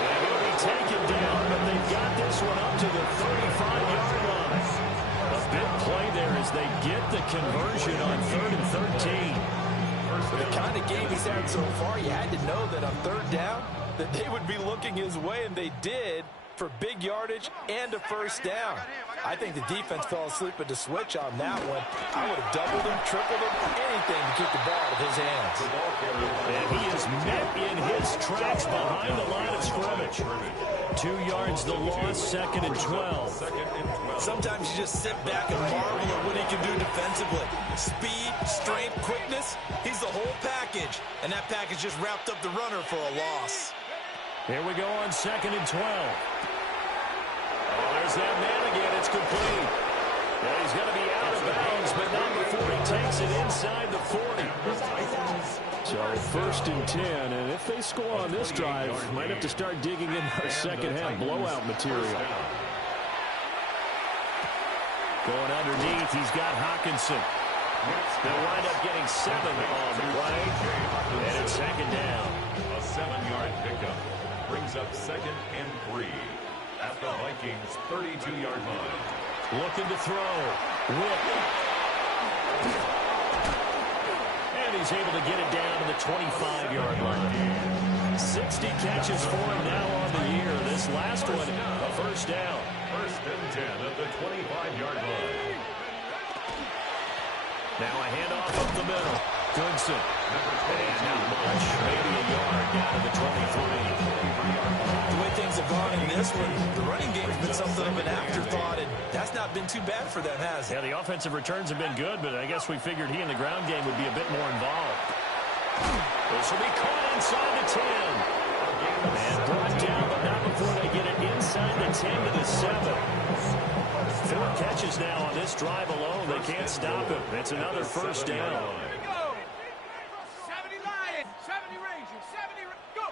And he'll be taken down, but they've got this one up to the 35-yard line. A big play there as they get the conversion on 3rd and 13. For the kind of game he's had so far, you had to know that on 3rd down, that they would be looking his way, and they did, for big yardage and a 1st down. I think the defense fell asleep at the switch on that one. I would have doubled him, tripled him, anything to keep the ball out of his hands. And he is met in his tracks behind the line of scrimmage. 2 yards the loss, 2nd and 12. Sometimes you just sit back and marvel at what he can do defensively. Speed, strength, quickness, he's the whole package. And that package just wrapped up the runner for a loss. Here we go on 2nd and 12. Oh, there's that man again. It's complete. Well, he's going to be out of bounds, but not before he takes it inside the 40. So 1st and 10, and if they score on this drive, might have to start digging in our second half blowout material. Going underneath, he's got Hawkinson. They'll wind up getting 7 on the play, and it's 2nd down. A 7-yard pickup brings up 2nd and 3 at the Vikings' 32-yard line. Looking to throw. Whip. And he's able to get it down to the 25-yard line. 60 catches for him now on the year. This last one, a 1st down. 1st and 10 at the 25-yard line. Now a handoff up the middle. Goodson. And not much. Maybe a yard down to the 23. The way things have gone in this one, the running game's been something of an afterthought, and that's not been too bad for them, has it? Yeah, the offensive returns have been good, but I guess we figured he in the ground game would be a bit more involved. This will be caught inside the 10. And brought down, but not before they get it inside the 10 to the 7. 4 catches now on this drive alone. They can't stop him. It's another 1st down. 70 Lions, 70 Rangers, 70 go.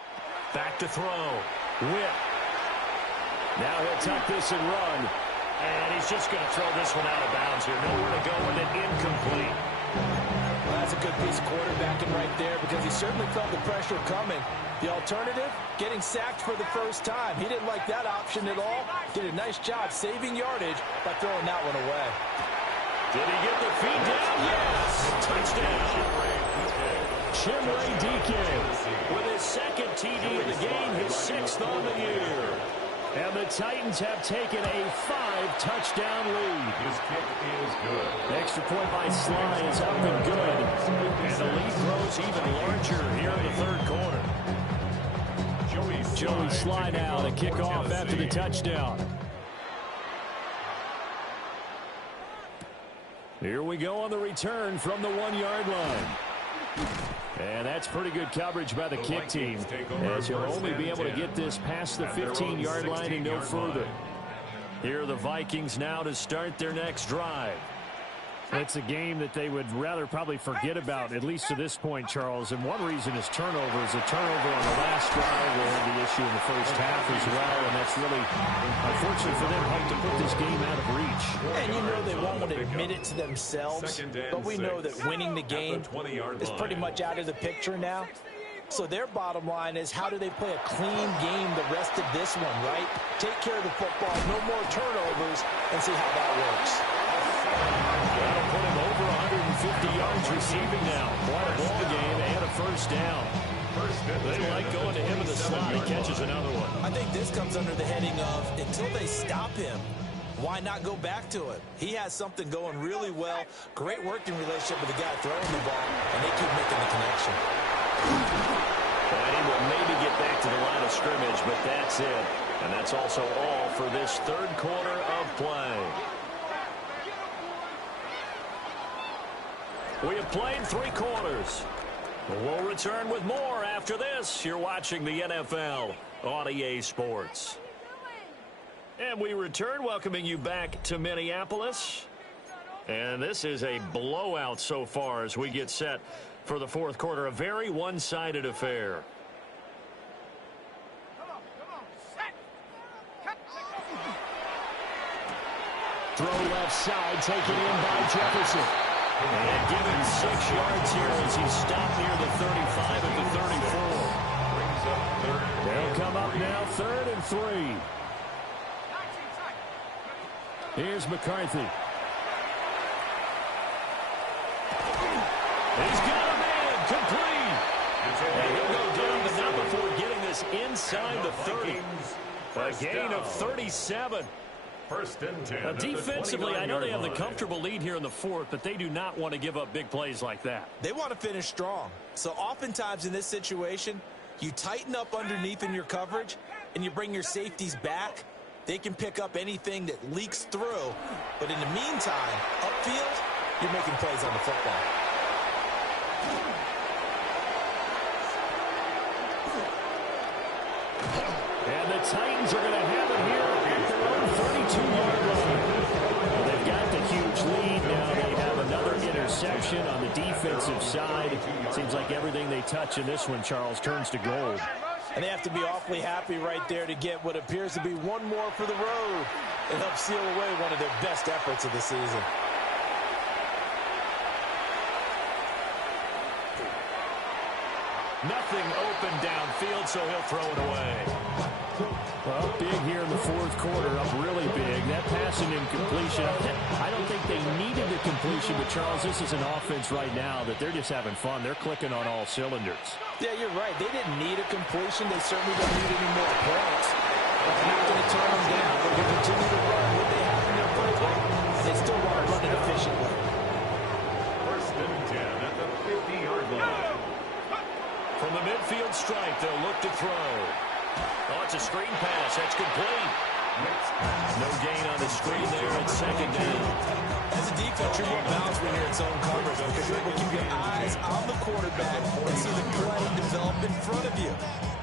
Back to throw. Whip. Now he'll tuck this and run. And he's just going to throw this one out of bounds here. Nowhere to go with it. Incomplete. Well, that's a good piece of quarterbacking right there because he certainly felt the pressure coming. The alternative, getting sacked for the 1st time. He didn't like that option at all. Did a nice job saving yardage by throwing that one away. Did he get the feet down? Yes! Touchdown! Chimray DK with his 2nd TD of the game, his 6th on the year. And the Titans have taken a 5-touchdown lead. His kick is good. The extra point by Sly is up and good. And the lead grows even larger here in the 3rd quarter. Joey Sly now to kick off after the touchdown. Here we go on the return from the 1-yard line. And that's pretty good coverage by the kick team, as he'll only be able to get this past the 15-yard line and no further. Here are the Vikings now to start their next drive. It's a game that they would rather probably forget about, at least to this point, Charles. And one reason is turnovers. A turnover on the last drive, they had the issue in the 1st half as well, and that's really, unfortunately for them, helped to put this game out of reach. And you know they won't admit it to themselves, but we know that winning the game is pretty much out of the picture now. So their bottom line is, how do they play a clean game the rest of this one, right? Take care of the football, no more turnovers, and see how that works. That'll put him over 150 yards receiving now. Quite a ball game and a 1st down. They like going to him in the slot. He catches another one. I think this comes under the heading of, until they stop him, why not go back to it? He has something going really well. Great working relationship with the guy throwing the ball, and they keep making the connection. And he will maybe get back to the line of scrimmage, but that's it. And that's also all for this 3rd quarter of play. We have played 3 quarters. We'll return with more after this. You're watching the NFL on EA Sports. And we return, welcoming you back to Minneapolis. And this is a blowout so far as we get set for the fourth quarter. A very one-sided affair. Throw left side, taken in by Jefferson. And given 6 yards here as he stopped near the 35 at the 34. They'll come up now, 3rd and 3. Here's McCarthy. He's got a man, complete. And he'll go down, but not before getting this inside the 30. A gain of 37. First and 10. Now, defensively, I know they have the comfortable lead here in the fourth, but they do not want to give up big plays like that. They want to finish strong. So oftentimes in this situation, you tighten up underneath in your coverage, and you bring your safeties back. They can pick up anything that leaks through. But in the meantime, upfield, you're making plays on the football. And the Titans are going to have it here at their own 32-yard line. Well, they've got the huge lead. Now they have another interception on the defensive side. Seems like everything they touch in this one, Charles, turns to gold. And they have to be awfully happy right there to get what appears to be one more for the road. It helps seal away one of their best efforts of the season. Nothing open downfield, so he'll throw it away. Well, big here in the fourth quarter, up really big. That passing incompletion, I don't think they needed the completion, but Charles, this is an offense right now that they're just having fun. They're clicking on all cylinders. Yeah, you're right. They didn't need a completion. They certainly don't need any more points. But they're not going to turn them down. They're going to continue to run what they have in their playbook, and they still want to run it efficiently. First and 10 at the 50-yard line. From the midfield stripe, they'll look to throw. Oh, it's a screen pass. That's complete. No gain on the screen there at 2nd down. As a defense, you're more balanced when you're in zone coverage because you're able to keep your eyes on the quarterback and see the play develop in front of you.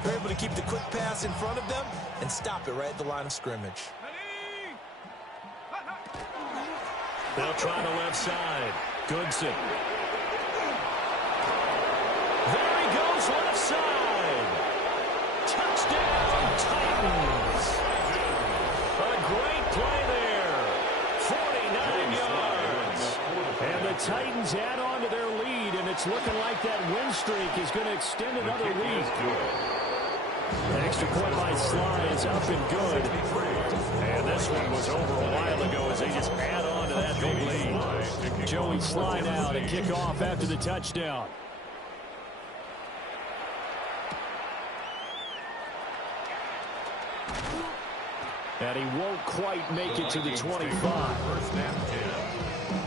You're able to keep the quick pass in front of them and stop it right at the line of scrimmage. They'll try the left side. Goodson. There he goes, left side. Touchdown, Titans. A great play there. 49 yards. And the Titans add on to their lead, and it's looking like that win streak is going to extend another week. An extra point by Sly is up and good. And this one was over a while ago as they just add on to that big lead. Joey Sly now to kick off after the touchdown. And he won't quite make it to the 25. First and 10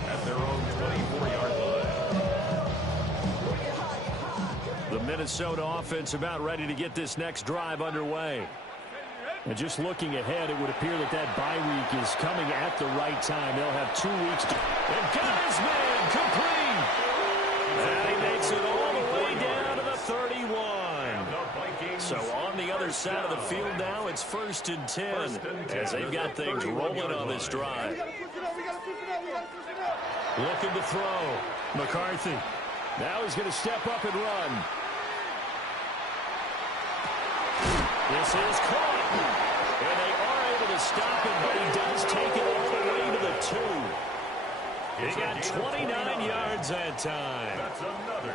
at their own 24-yard line. The Minnesota offense about ready to get this next drive underway. And just looking ahead, it would appear that that bye week is coming at the right time. They'll have 2 weeks to... And got his man complete. And he makes it all the way down to the 31. So on the other side of the field now, it's 1st and 10 as they've got things rolling on this drive. Looking to throw. McCarthy. Now he's going to step up and run. This is caught. And they are able to stop him, but he does take it all the way to the 2. He got 29 yards that time. That's another.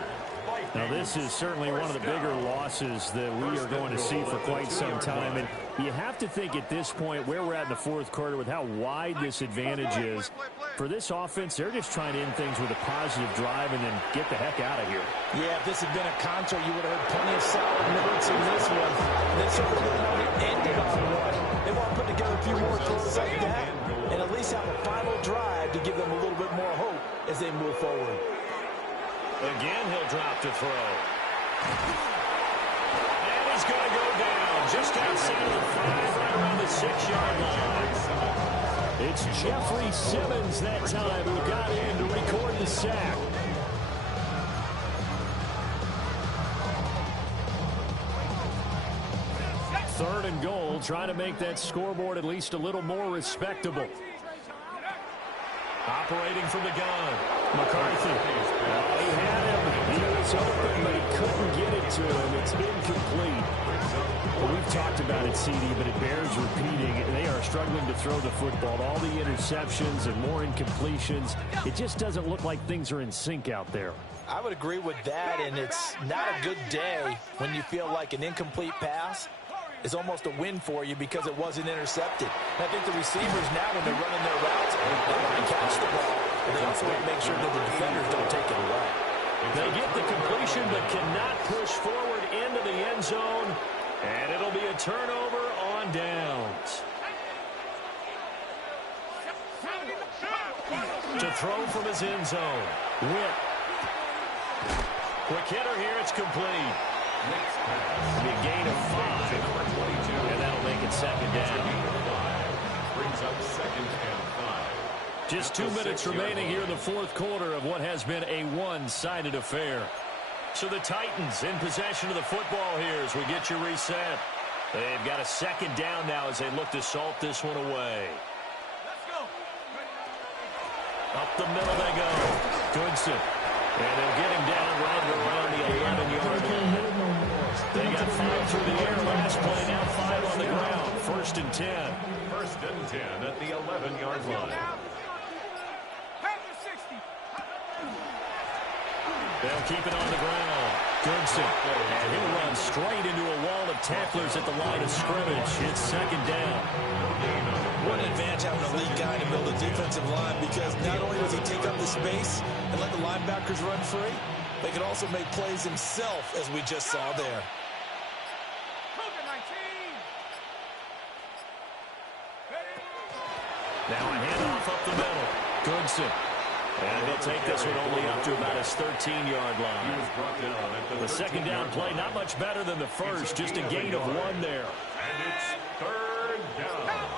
Now, this is certainly one of the bigger losses that we are going to see for quite some time. And you have to think at this point where we're at in the fourth quarter with how wide this advantage is. For this offense, they're just trying to end things with a positive drive and then get the heck out of here. Yeah, if this had been a concert, you would have heard plenty of solid notes in this one. They certainly would want to end it on one. They want to put together a few more throws like that and at least have a final drive to give them a little bit more hope as they move forward. Again, he'll drop to throw. And he's going to go down just outside of the 5, right around the 6-yard line. It's Jeffrey Simmons that time who got in to record the sack. Third and goal, trying to make that scoreboard at least a little more respectable. Operating from the gun. McCarthy. He had him. He was open, but he couldn't get it to him. It's incomplete. Well, we've talked about it, CD, but it bears repeating. They are struggling to throw the football. All the interceptions and more incompletions. It just doesn't look like things are in sync out there. I would agree with that, and it's not a good day when you feel like an incomplete pass is almost a win for you because it wasn't intercepted. And I think the receivers now, when they're running their routes, they want to catch the ball, but they also want to make sure that the defenders don't take it away. They get the completion but cannot push forward into the end zone, and it'll be a turnover on downs. To throw from his end zone. Witt. Quick hitter here, it's complete. It'll be a gain of 5, and that'll make it second down. Brings up second and 5. Just 2 minutes remaining here in the fourth quarter of what has been a one-sided affair. So the Titans in possession of the football here as we get you reset. They've got a second down now as they look to salt this one away. Up the middle they go. Goodson. And they'll get him down right around the 11-yard line. They got 5 through the air last play, now 5 on the ground. First and 10. First and 10 at the 11-yard line. They'll keep it on the ground. Goodson. And he'll run straight into a wall of tacklers at the line of scrimmage. It's second down. What an advantage having a lead guy to build a defensive line, because not only does he take up the space and let the linebackers run free, they can also make plays himself, as we just saw there. Now a handoff up the middle. Goodson. And they'll take this one only up to about his 13-yard line. The second down play, not much better than the first, just a gain of 1 there. And it's third down.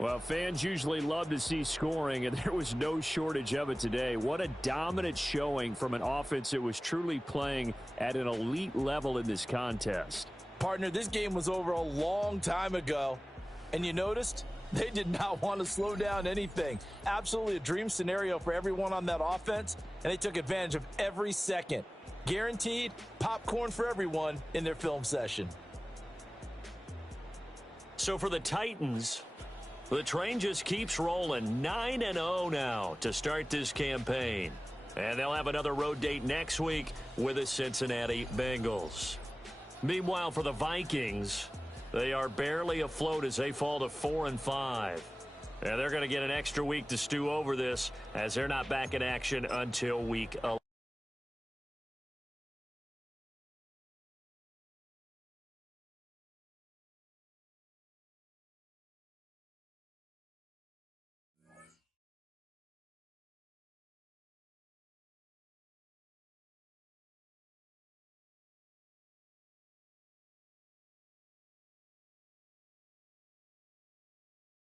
Well, fans usually love to see scoring, and there was no shortage of it today. What a dominant showing from an offense that was truly playing at an elite level in this contest. Partner, this game was over a long time ago, and you noticed they did not want to slow down anything. Absolutely a dream scenario for everyone on that offense, and they took advantage of every second. Guaranteed popcorn for everyone in their film session. So for the Titans, the train just keeps rolling. 9-0 now to start this campaign. And they'll have another road date next week with the Cincinnati Bengals. Meanwhile, for the Vikings, they are barely afloat as they fall to 4-5. And they're going to get an extra week to stew over this as they're not back in action until week 11.